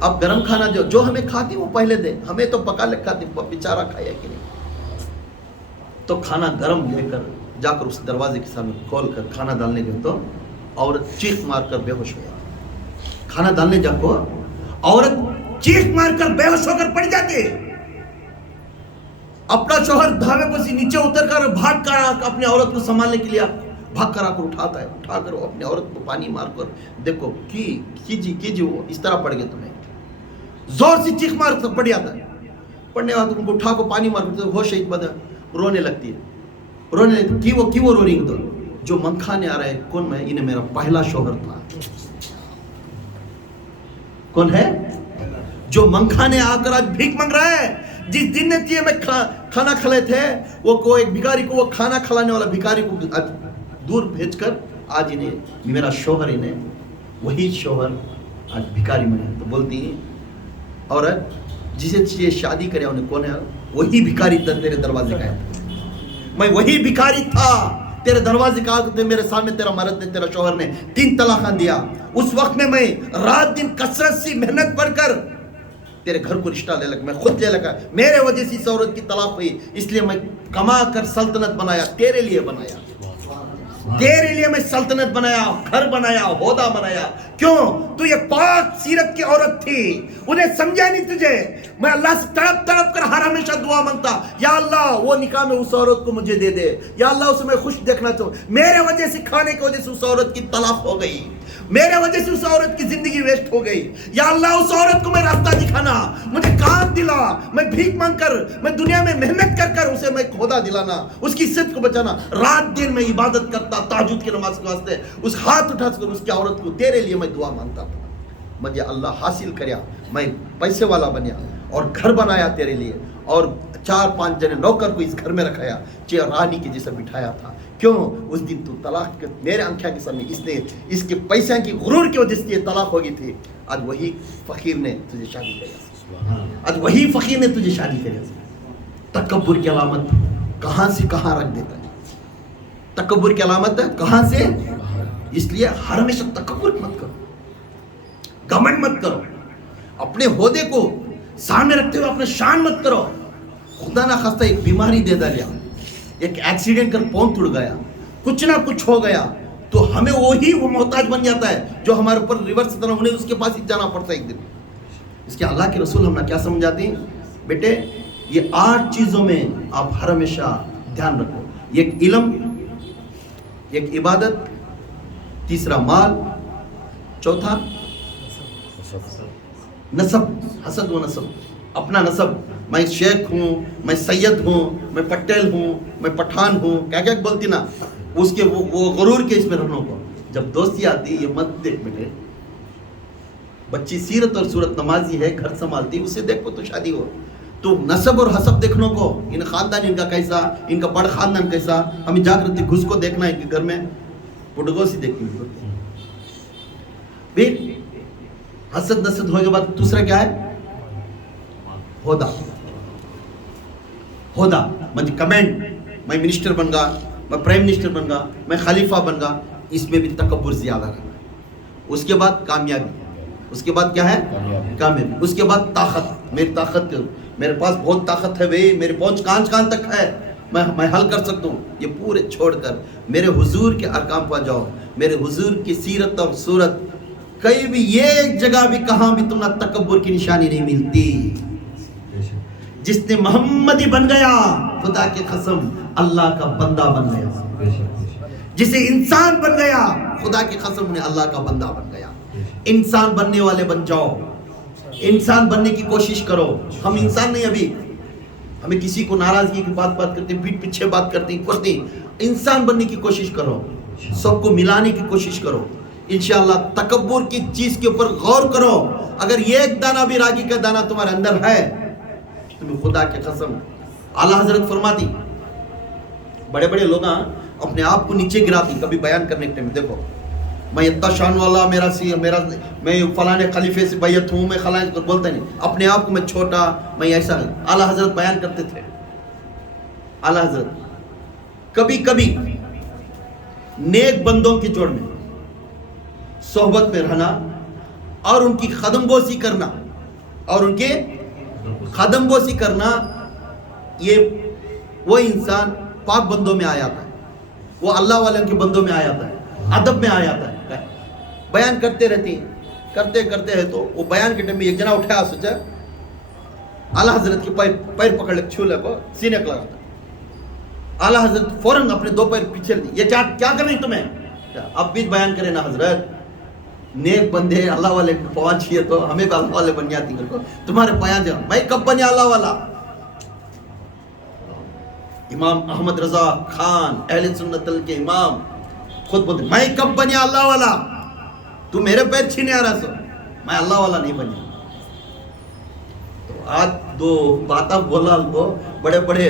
اب گرم کھانا جو ہمیں کھاتی وہ پہلے دے, ہمیں تو پکا لے کھاتی, بیچارہ کھایا کہ نہیں. تو کھانا گرم لے کر جا کر اس دروازے کے سامنے کھول کر کھانا ڈالنے گئے تو عورت چیخ مار کر بے ہوش ہو جاتی. کھانا ڈالنے جا کو عورت چیخ مار کر بے ہوش ہو کر پڑ جاتی. اپنا شوہر دھاوے پر سے نیچے اتر کر بھاگ کر اپنی عورت کو سنبھالنے کے لیے بھاگ کر آ کر اٹھاتا ہے, اٹھا کر اپنی عورت کو پانی مار کر دیکھو کیجیے وہ اس طرح پڑ گئے, تمہیں زور سے چیخ مار کر پڑ جاتا ہے. پڑنے کے بعد ان کو اٹھا کو پانی مار کر ہوش شہید بد رونے لگتی ہے. رونے لگتی کیوں رو رہی ہے؟ جو منکھانے آ رہا ہے کون میں, انہیں میرا پہلا شوہر تھا. کون ہے جو منکھانے آ کر آج بھیک مانگ رہا ہے؟ جس دن نے میں کھانا کھلے تھے وہ کو ایک بھکاری کو, وہ کھانا کھلانے والا بھکاری کو دور بھیج کر آج انہیں میرا شوہر, انہیں وہی شوہر آج بھکاری میں ہے. تو بولتی ہیں عورت جسے شادی کرے انہیں کون ہے؟ وہی بھکاری تیرے دروازے کا ہے. میں وہی بھکاری تھا تیرے دروازے کا, میرے سامنے تیرا مرد نے, تیرا شوہر نے 3 طلاق دیا. اس وقت میں رات دن کثرت سی محنت پڑھ کر تیرے گھر کو رشتہ لے لگا, میں خود لے لگا. میرے وجہ سے اس عورت کی طلاق ہوئی, اس لیے میں کما کر سلطنت بنایا, تیرے لیے بنایا, تیرے لیے میں سلطنت بنایا, گھر بنایا, عہدہ بنایا. کیوں؟ تو یہ پاک سیرت کی عورت تھی, انہیں سمجھا نہیں تجھے. میں اللہ سے تڑپ تڑپ کر ہر ہمیشہ دعا مانگتا, یا اللہ وہ نکاح میں اس عورت کو مجھے دے دے, یا اللہ اسے میں خوش دیکھنا چاہوں. میرے وجہ سے, کھانے کی وجہ سے اس عورت کی طلاق ہو گئی, میرے وجہ سے اس عورت کی زندگی ویسٹ ہو گئی. یا اللہ اس عورت کو میں راستہ دکھانا, مجھے کام دلا, میں بھیک مانگ کر, میں دنیا میں محنت کر کر اسے میں عہدہ دلانا, اس کی عزت کو بچانا. رات دن میں عبادت کرتا تہجد کی نماز کے واسطے, اس ہاتھ اٹھا کر اس کی عورت کو تیرے لیے میں دعا مانگتا تھا. مجھے اللہ حاصل کریا, میں پیسے والا بنیا اور گھر بنایا تیرے لیے, اور 4-5 جنے نوکر کو اس گھر میں رکھایا, رانی کے جیسا بٹھایا تھا. کیوں؟ اس دن تو طلاق میرے آنکھیں کے سامنے, اس نے اس کے پیسے کی غرور کی وجہ سے یہ طلاق ہو گئی تھی. آج وہی فقیر نے تجھے شادی کری, آج وہی فقیر نے تجھے شادی کری. تکبر کی علامت کہاں سے کہاں رکھ دیتا ہے, تکبر کی علامت کہاں سے. اس لیے ہر ہمیشہ تکبر مت کرو, گھمنڈ مت کرو, اپنے عہدے کو سامنے رکھتے ہوئے اپنے شان مت کرو. خدا نہ خواستہ ایک بیماری دے دیا, ایک ایکسیڈنٹ کر پاؤں ٹوٹ گیا, کچھ نہ کچھ ہو گیا, تو ہمیں وہی وہ محتاج بن جاتا ہے جو ہمارے اوپر ریورس طرح, انہیں اس کے پاس ہی جانا پڑتا ہے ایک دن. اس کے اللہ کے رسول ہم نے کیا سمجھاتے ہیں؟ بیٹے یہ 8 چیزوں میں آپ ہر ہمیشہ دھیان رکھو. ایک علم, ایک عبادت, تیسرا مال, چوتھا نسب, حسد و نسب, اپنا نسب. میں شیخ ہوں, میں سید ہوں, میں پٹیل ہوں, میں پٹھان ہوں, کیا کیا بولتی نا, اس کے وہ غرور کے اس میں رہنوں کو. جب دوستی آتی یہ مت دیکھ بیٹے, بچی سیرت اور صورت نمازی ہے, گھر سنبھالتی, اسے دیکھو تو شادی ہو. تو نسب اور حسب دیکھنوں کو, ان خاندان ان کا کیسا, ان کا بڑا خاندان کیسا, ہمیں جا کر گھس کو دیکھنا ہے کہ گھر میں پٹگو سی دیکھتی ہوں. پھر حسد نسد ہونے کے بعد دوسرا کیا ہے؟ عہدہ. عہدہ مجھے کمنٹ, میں منسٹر بن گا, میں پرائم منسٹر بن گا, میں خلیفہ بن گا, اس میں بھی تکبر زیادہ رہنا. اس کے بعد کامیابی, اس کے بعد کیا ہے؟ کامیابی. اس کے بعد طاقت, میری طاقت, میرے پاس بہت طاقت ہے بھائی, میرے پہنچ کان تک ہے, میں حل کر سکتا ہوں. یہ پورے چھوڑ کر میرے حضور کے احکام پہ جاؤ, میرے حضور کی سیرت اور صورت, کہیں بھی ایک جگہ بھی کہاں بھی تمہیں تکبر کی نشانی نہیں ملتی. جس نے محمدی بن گیا, خدا کی قسم اللہ کا بندہ بن گیا. جسے انسان بن گیا, خدا کی قسم نے اللہ کا بندہ بن گیا. انسان بننے والے بن جاؤ, انسان بننے کی کوشش کرو. ہم انسان نہیں, ابھی ہمیں کسی کو ناراضگی کی بات کرتے ہیں, پیٹھ پیچھے بات کرتے ہیں. انسان بننے کی کوشش کرو, سب کو ملانے کی کوشش کرو. انشاءاللہ تکبر کی چیز کے اوپر غور کرو. اگر ایک دانہ بھی راگی کا دانہ تمہارے اندر ہے, تمہیں خدا کی قسم, اعلیٰ حضرت فرماتی, بڑے بڑے لوگ اپنے آپ کو نیچے گراتی. کبھی بیان کرنے کے ٹائم دیکھو, میں اتنا شان والا, میرا میں فلانے خلیفے سے بیعت ہوں, میں خلانے بولتا نہیں, اپنے آپ کو میں چھوٹا, میں ایسا نہیں. اعلیٰ حضرت بیان کرتے تھے, اعلیٰ حضرت کبھی کبھی نیک بندوں کے جوڑ میں صحبت میں رہنا اور ان کی قدم بوسی کرنا, اور ان کے قدم بوسی کرنا، یہ وہ انسان پاک بندوں میں آ جاتا ہے، وہ اللہ والے کے بندوں میں آ جاتا ہے، ادب میں آ جاتا ہے. بیان کرتے رہتے ہیں، کرتے ہیں تو وہ بیان کے ٹائم میں ایک جنا اٹھایا، سوچا اعلیٰ حضرت کے پیر پکڑ لے، چھولے کو سینے کو لگاتا. اعلیٰ حضرت فوراً اپنے دو پیر پیچھے لی. یہ کیا کر رہی تمہیں؟ اب بھی بیان کرے نا حضرت، نیک بندے اللہ والے پوان چاہیے تو ہمیں بھی اللہ والے بن جاتی ہیں. تمہارے پیان جا میں کب بنے اللہ والا؟ امام احمد رضا خان اہل سنت کے امام خود بولتے میں کب بنے اللہ والا؟ تو میرے پیر چھینے آ رہا سو، میں اللہ والا نہیں بنیا. تو آج دو باتیں بولا کو بڑے بڑے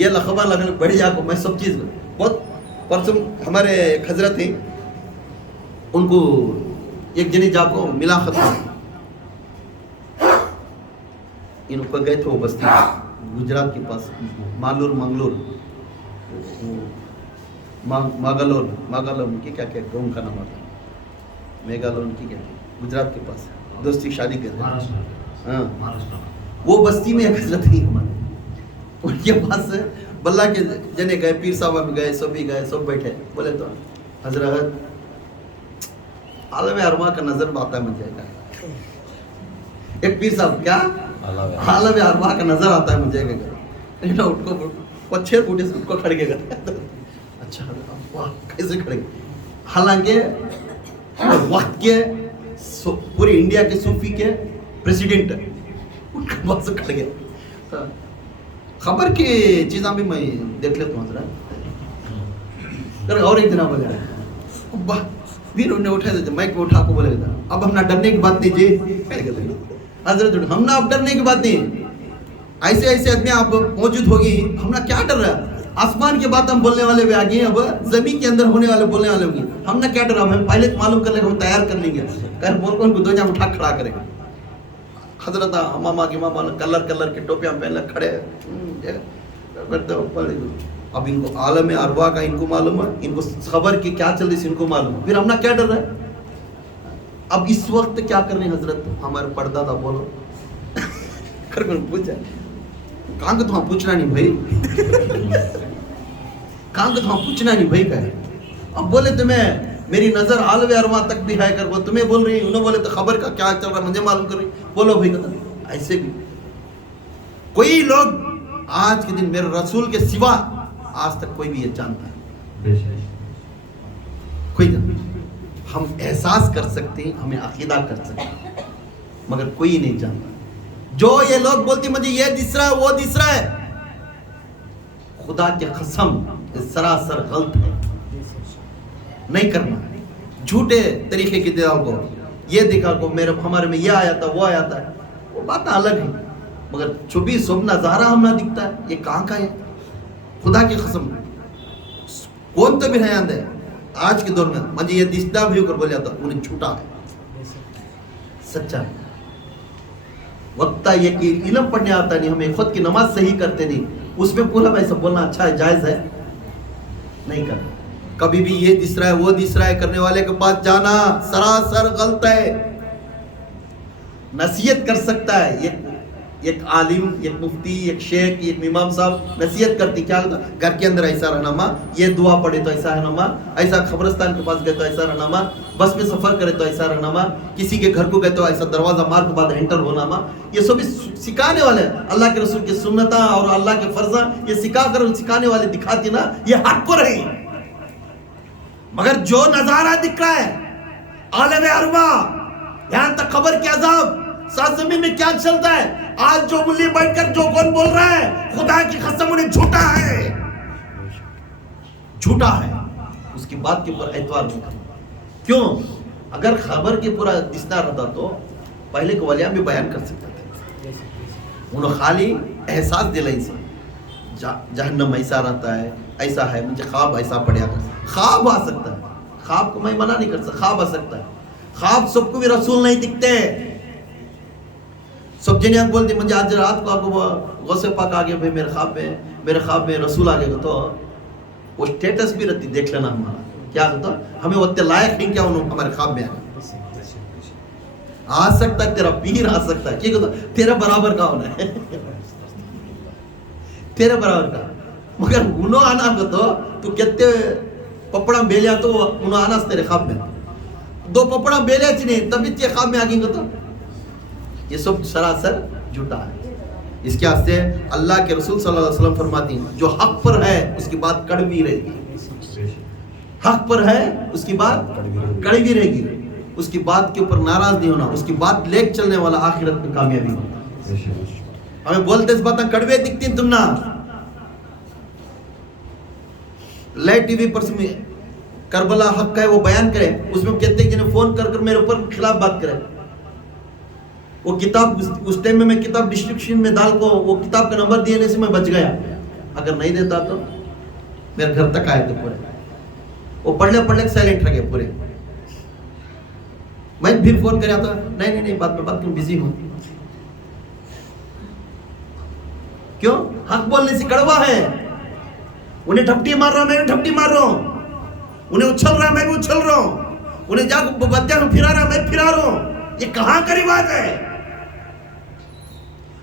یہ لقبہ لگنے بڑی جا کو میں سب چیز بہت پرسوں ہمارے ایک حضرت ہیں، ان کو ایک جنی جا کو ملا ختم، ان کو گئے تھے وہ بستی گجرات کے پاس منگلور ماگالور کی کیا گاؤں کا نام آتا ہے، میگالور کی کیا گجرات کے پاس دوستی شادی کرتے. ہاں وہ بستی میں ایک حضرت تھی ہمارے، ان کے پاس بلہ کے جنے گئے، پیر صاحب بھی گئے، سب بھی گئے، سب بیٹھے. بولے تو حضرت عالم ارواح کا نظر آتا ہے مجھے. ایک پیر صاحب کیا عالم ارواح کا نظر آتا ہے مجھے، اٹھ کو پچھے بوٹے سے اٹھ کو کھڑ کے کرتے. اچھا کیسے کھڑے؟ حالانکہ وقت کے پوری انڈیا کے صوفی کے پریسیڈنٹ بہت سے کھڑ گئے. خبر کی چیزاں بھی میں دیکھ لیتا ہوں ذرا. اور ایک دن بولے پھر انہیں اٹھا دیتے مائک پہ اٹھا کو بولے گا اب ہم نہ ڈرنے کی بات نہیں جی حضرت، ہم نہ اب ڈرنے کی بات نہیں، ایسے ایسے آدمی آپ موجود ہوگی، ہم نہ کیا ڈر رہا ہے؟ آسمان کی بات ہم بولنے والے بھی آگے، اب زمین کے اندر ہونے والے بولنے والے ہوگی، ہم نہ کیا ڈر رہا؟ ہم پہلے معلوم کر لیں گے، ہم تیار کر لیں گے. کہیں بول کو ان کو دو جام اٹھا کھڑا کرے گا. حضرت امامہ کی ماما کلر کے ٹوپیاں پہن لے کھڑے. اب ان کو عالم ارواح کا ان کو معلوم ہے، ان کو خبر کی کیا چل رہی ہے ان کو معلوم ہے، پھر ہم نہ کیا ڈر رہے ہیں؟ اب اس وقت کیا کرنے حضرت؟ ہمارے پردہ تھا بولو کر پوچھا کہاں کہ تمہیں پوچھنا نہیں بھائی، کہاں کہ تمہیں پوچھنا نہیں بھائی. کہے اب بولے تمہیں میری نظر عالم ارواح تک بھی ہے کر بول، تمہیں بول رہی، انہوں بولے تو خبر کا کیا چل رہا ہے مجھے معلوم کر رہی، بولو بھائی. ایسے بھی کوئی لوگ آج کے دن میرے رسول کے سوا آج تک کوئی بھی یہ جانتا ہے کوئی جانتا. ہم احساس کر سکتے ہیں، ہمیں عقیدہ کر سکتے ہیں، مگر کوئی نہیں جانتا. جو یہ لوگ بولتے مجھے یہ دس رہا ہے وہ دس رہا ہے، خدا کی قسم سراسر غلط ہے. نہیں کرنا جھوٹے طریقے کی دیال کو یہ دکھا کو میرے ہمارے میں یہ آیا تھا وہ آیا تھا، وہ بات الگ ہے. مگر چوبی سب نظارہ ہم نہ دکھتا ہے، یہ کہاں کا ہے؟ خدا کی قسم کون تو بھی نیاند ہے آج کے دور میں مجھے یہ دستا بھی ہو کر بولیا تھا انہیں جھوٹا ہے، سچا ہے. وقت یہ کہ علم پڑھنے آتا نہیں، ہمیں خود کی نماز صحیح کرتے نہیں، اس میں پورا ویسا بولنا اچھا ہے جائز ہے نہیں کرنا. کبھی بھی یہ دس رہا ہے وہ دس رہا ہے کرنے والے کے پاس جانا سراسر غلط ہے. نصیحت کر سکتا ہے ایک عالم، ایک مفتی، ایک شیخ، ایک امام صاحب نصیحت کرتی کیا ہوتا گھر کے اندر ایسا رہنا ماں، یہ دعا پڑھے تو ایسا رہنا ماں، ایسا قبرستان کے پاس گئے تو ایسا رہنا ماں، بس میں سفر کرے تو ایسا رہنا ماں، کسی کے گھر کو گئے تو ایسا دروازہ مار کے بعد انٹر ہونا ماں. یہ سب سکھانے والے اللہ کے رسول کی سنتاں اور اللہ کے فرضاں یہ سکھا کر سکھانے والے دکھاتی نا، یہ حق کو رہی. مگر جو نظارہ دکھ رہا ہے عالم ارواح، یہاں تک خبر کے عذاب سات زمین میں کیا چلتا ہے، آج جو ملی بیٹھ کر جو کون بول رہا ہے خدا کی قسم انہیں جھوٹا ہے، جھوٹا ہے. اس کی بات کے اوپر اعتبار نہیں کرنا. کیوں؟ اگر خبر کے پورا دستا رہتا تو پہلے کے ولیاں بھی بیان کر سکتے تھے. انہوں خالی احساس دلائی سے جہنم ایسا رہتا ہے، ایسا ہے، مجھے خواب ایسا پڑیا کر. خواب آ سکتا ہے، خواب کو میں منع نہیں کر سکتا، خواب آ سکتا ہے. خواب سب کو بھی رسول نہیں دکھتے. سب جنہیں بولتے مجھے آج رات کو غوث پاک آگے بھائی میرے خواب میں رسول آگے گا تو وہ سٹیٹس بھی رہتی دیکھ لینا ہمارا کیا ہوتا، ہمیں اتنے لائق نہیں کیا انہوں ہمارے خواب میں آگے. آ سکتا ہے تیرا پیر آ سکتا ہے کیا تیرا برابر کا ہونا ہے تیرے برابر کا مگر انہوں آنا کو تو کہتے پپڑا بیلیا تو انہوں آنا تیرے خواب میں دو پپڑا بیلیا چنے تبھی تیرے خواب میں آگیں گے تو یہ سب سراسر جھوٹا ہے اس کے واسطے اللہ کے رسول صلی اللہ علیہ وسلم فرماتی ہیں جو حق پر ہے اس کی بات کڑوی رہے گی حق پر ہے اس کی بات کڑوی رہے گی اس کی بات کے اوپر ناراض نہیں ہونا اس کی بات لے چلنے والا آخرت میں کامیابی ہوتا ہمیں بولتے اس باتیں کڑوے دکھتی ہیں تم نہ لائے ٹی وی پر کربلا حق کا ہے وہ بیان کرے اس میں کہتے ہیں کہ فون کر کر میرے اوپر خلاف بات کرے وہ کتاب اس ٹائم میں کتاب ڈسکرپشن میں ڈال کو وہ کتاب کا نمبر دینے سے میں بچ گیا اگر نہیں دیتا تو میرے گھر تک آئے تھے پورے وہ پڑھنے سائلنٹ رہ گئے پورے میں پھر فون کریا تھا نہیں بات کروں بزی ہوں کیوں حق بولنے سے کڑوا ہے انہیں ڈھپٹی مار رہا میں بھی ڈھپٹی مار رہا ہوں انہیں اچھل رہا میں بھی اچھل رہا ہوں انہیں جا بدیا کو پھرا رہا میں پھرا رہا ہوں یہ کہاں کا رواج ہے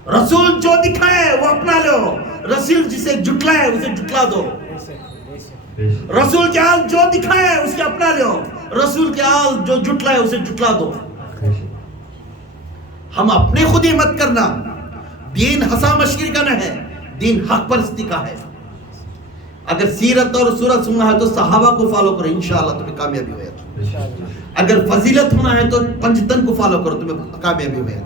رسول جو دکھائے وہ اپنا لو رسول جسے جھٹلائے اسے جھٹلا دو رسول کے حال جو دکھائے اس کے اپنا لو رسول کے حال جو جھٹلائے اسے جھٹلا دو ہم اپنے خود ہی مت کرنا دین ہسا مشکری کا نہ ہے دین حق پرستی کا ہے اگر سیرت اور سورت سننا ہے تو صحابہ کو فالو کرو انشاءاللہ تمہیں کامیابی ہوئے اگر فضیلت ہونا ہے تو پنجتن کو فالو کرو تمہیں کامیابی ہوئے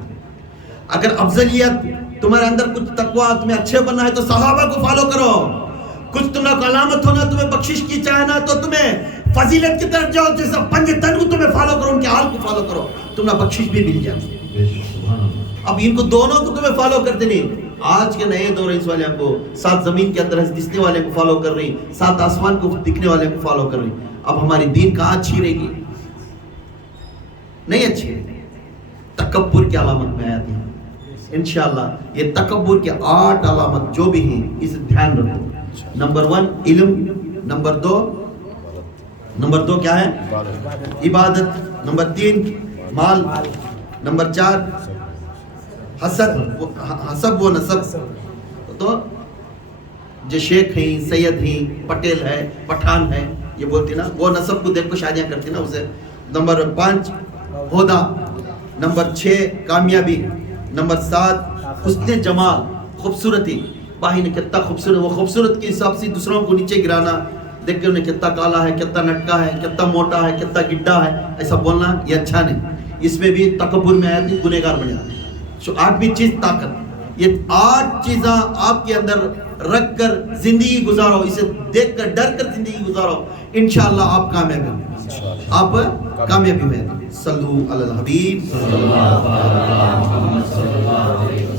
اگر افضلیت تمہارے اندر کچھ تقوی تمہیں اچھے بننا ہے تو صحابہ کو فالو کرو کچھ تمہیں کو علامت ہونا تمہیں بخشش کی چاہنا تو تمہیں فضیلت کی طرف جاؤ جیسا پنجتن کو تمہیں فالو کرو ان کے حال کو فالو کرو تمہیں بخشش بھی مل جائے اب ان کو دونوں کو تمہیں فالو کرتے نہیں آج کے نئے دور اس والے کو سات زمین کے اندر دسنے والے کو فالو کر رہی سات آسمان کو دکھنے والے کو فالو کر رہی اب ہماری دین کہاں اچھی رہے گی نہیں اچھی رہے تکبر کی علامت میں آتی ہے انشاءاللہ یہ تکبر کے 8 علامت جو بھی ہیں اسے دھیان رکھو نمبر 1 علم نمبر 2 کیا ہے عبادت نمبر 3 مال نمبر 4 حسب و نسب تو جو شیخ ہیں سید ہیں پٹیل ہے پٹھان ہے یہ بولتی نا وہ نسب کو دیکھ کو شادیاں کرتی نا اسے نمبر 5 عہدہ نمبر 6 کامیابی نمبر 7 حسن جمال خوبصورتی باہی نے کتنا خوبصورت وہ خوبصورت کے حساب سے دوسروں کو نیچے گرانا دیکھ کے انہیں کتنا کالا ہے کتنا نٹکا ہے کتنا موٹا ہے کتنا گڈھا ہے ایسا بولنا یہ اچھا نہیں اس میں بھی تکبر میں آیا تھی گنہگار بنے جاتے 8ویں چیز طاقت یہ 8 چیزاں آپ کے اندر رکھ کر زندگی گزارو اسے دیکھ کر ڈر کر زندگی گزارو انشاءاللہ آپ کامیابی ہوئے آپ کامیابی ہوئے صلو علی الحبیب صلی اللہ علیہ وسلم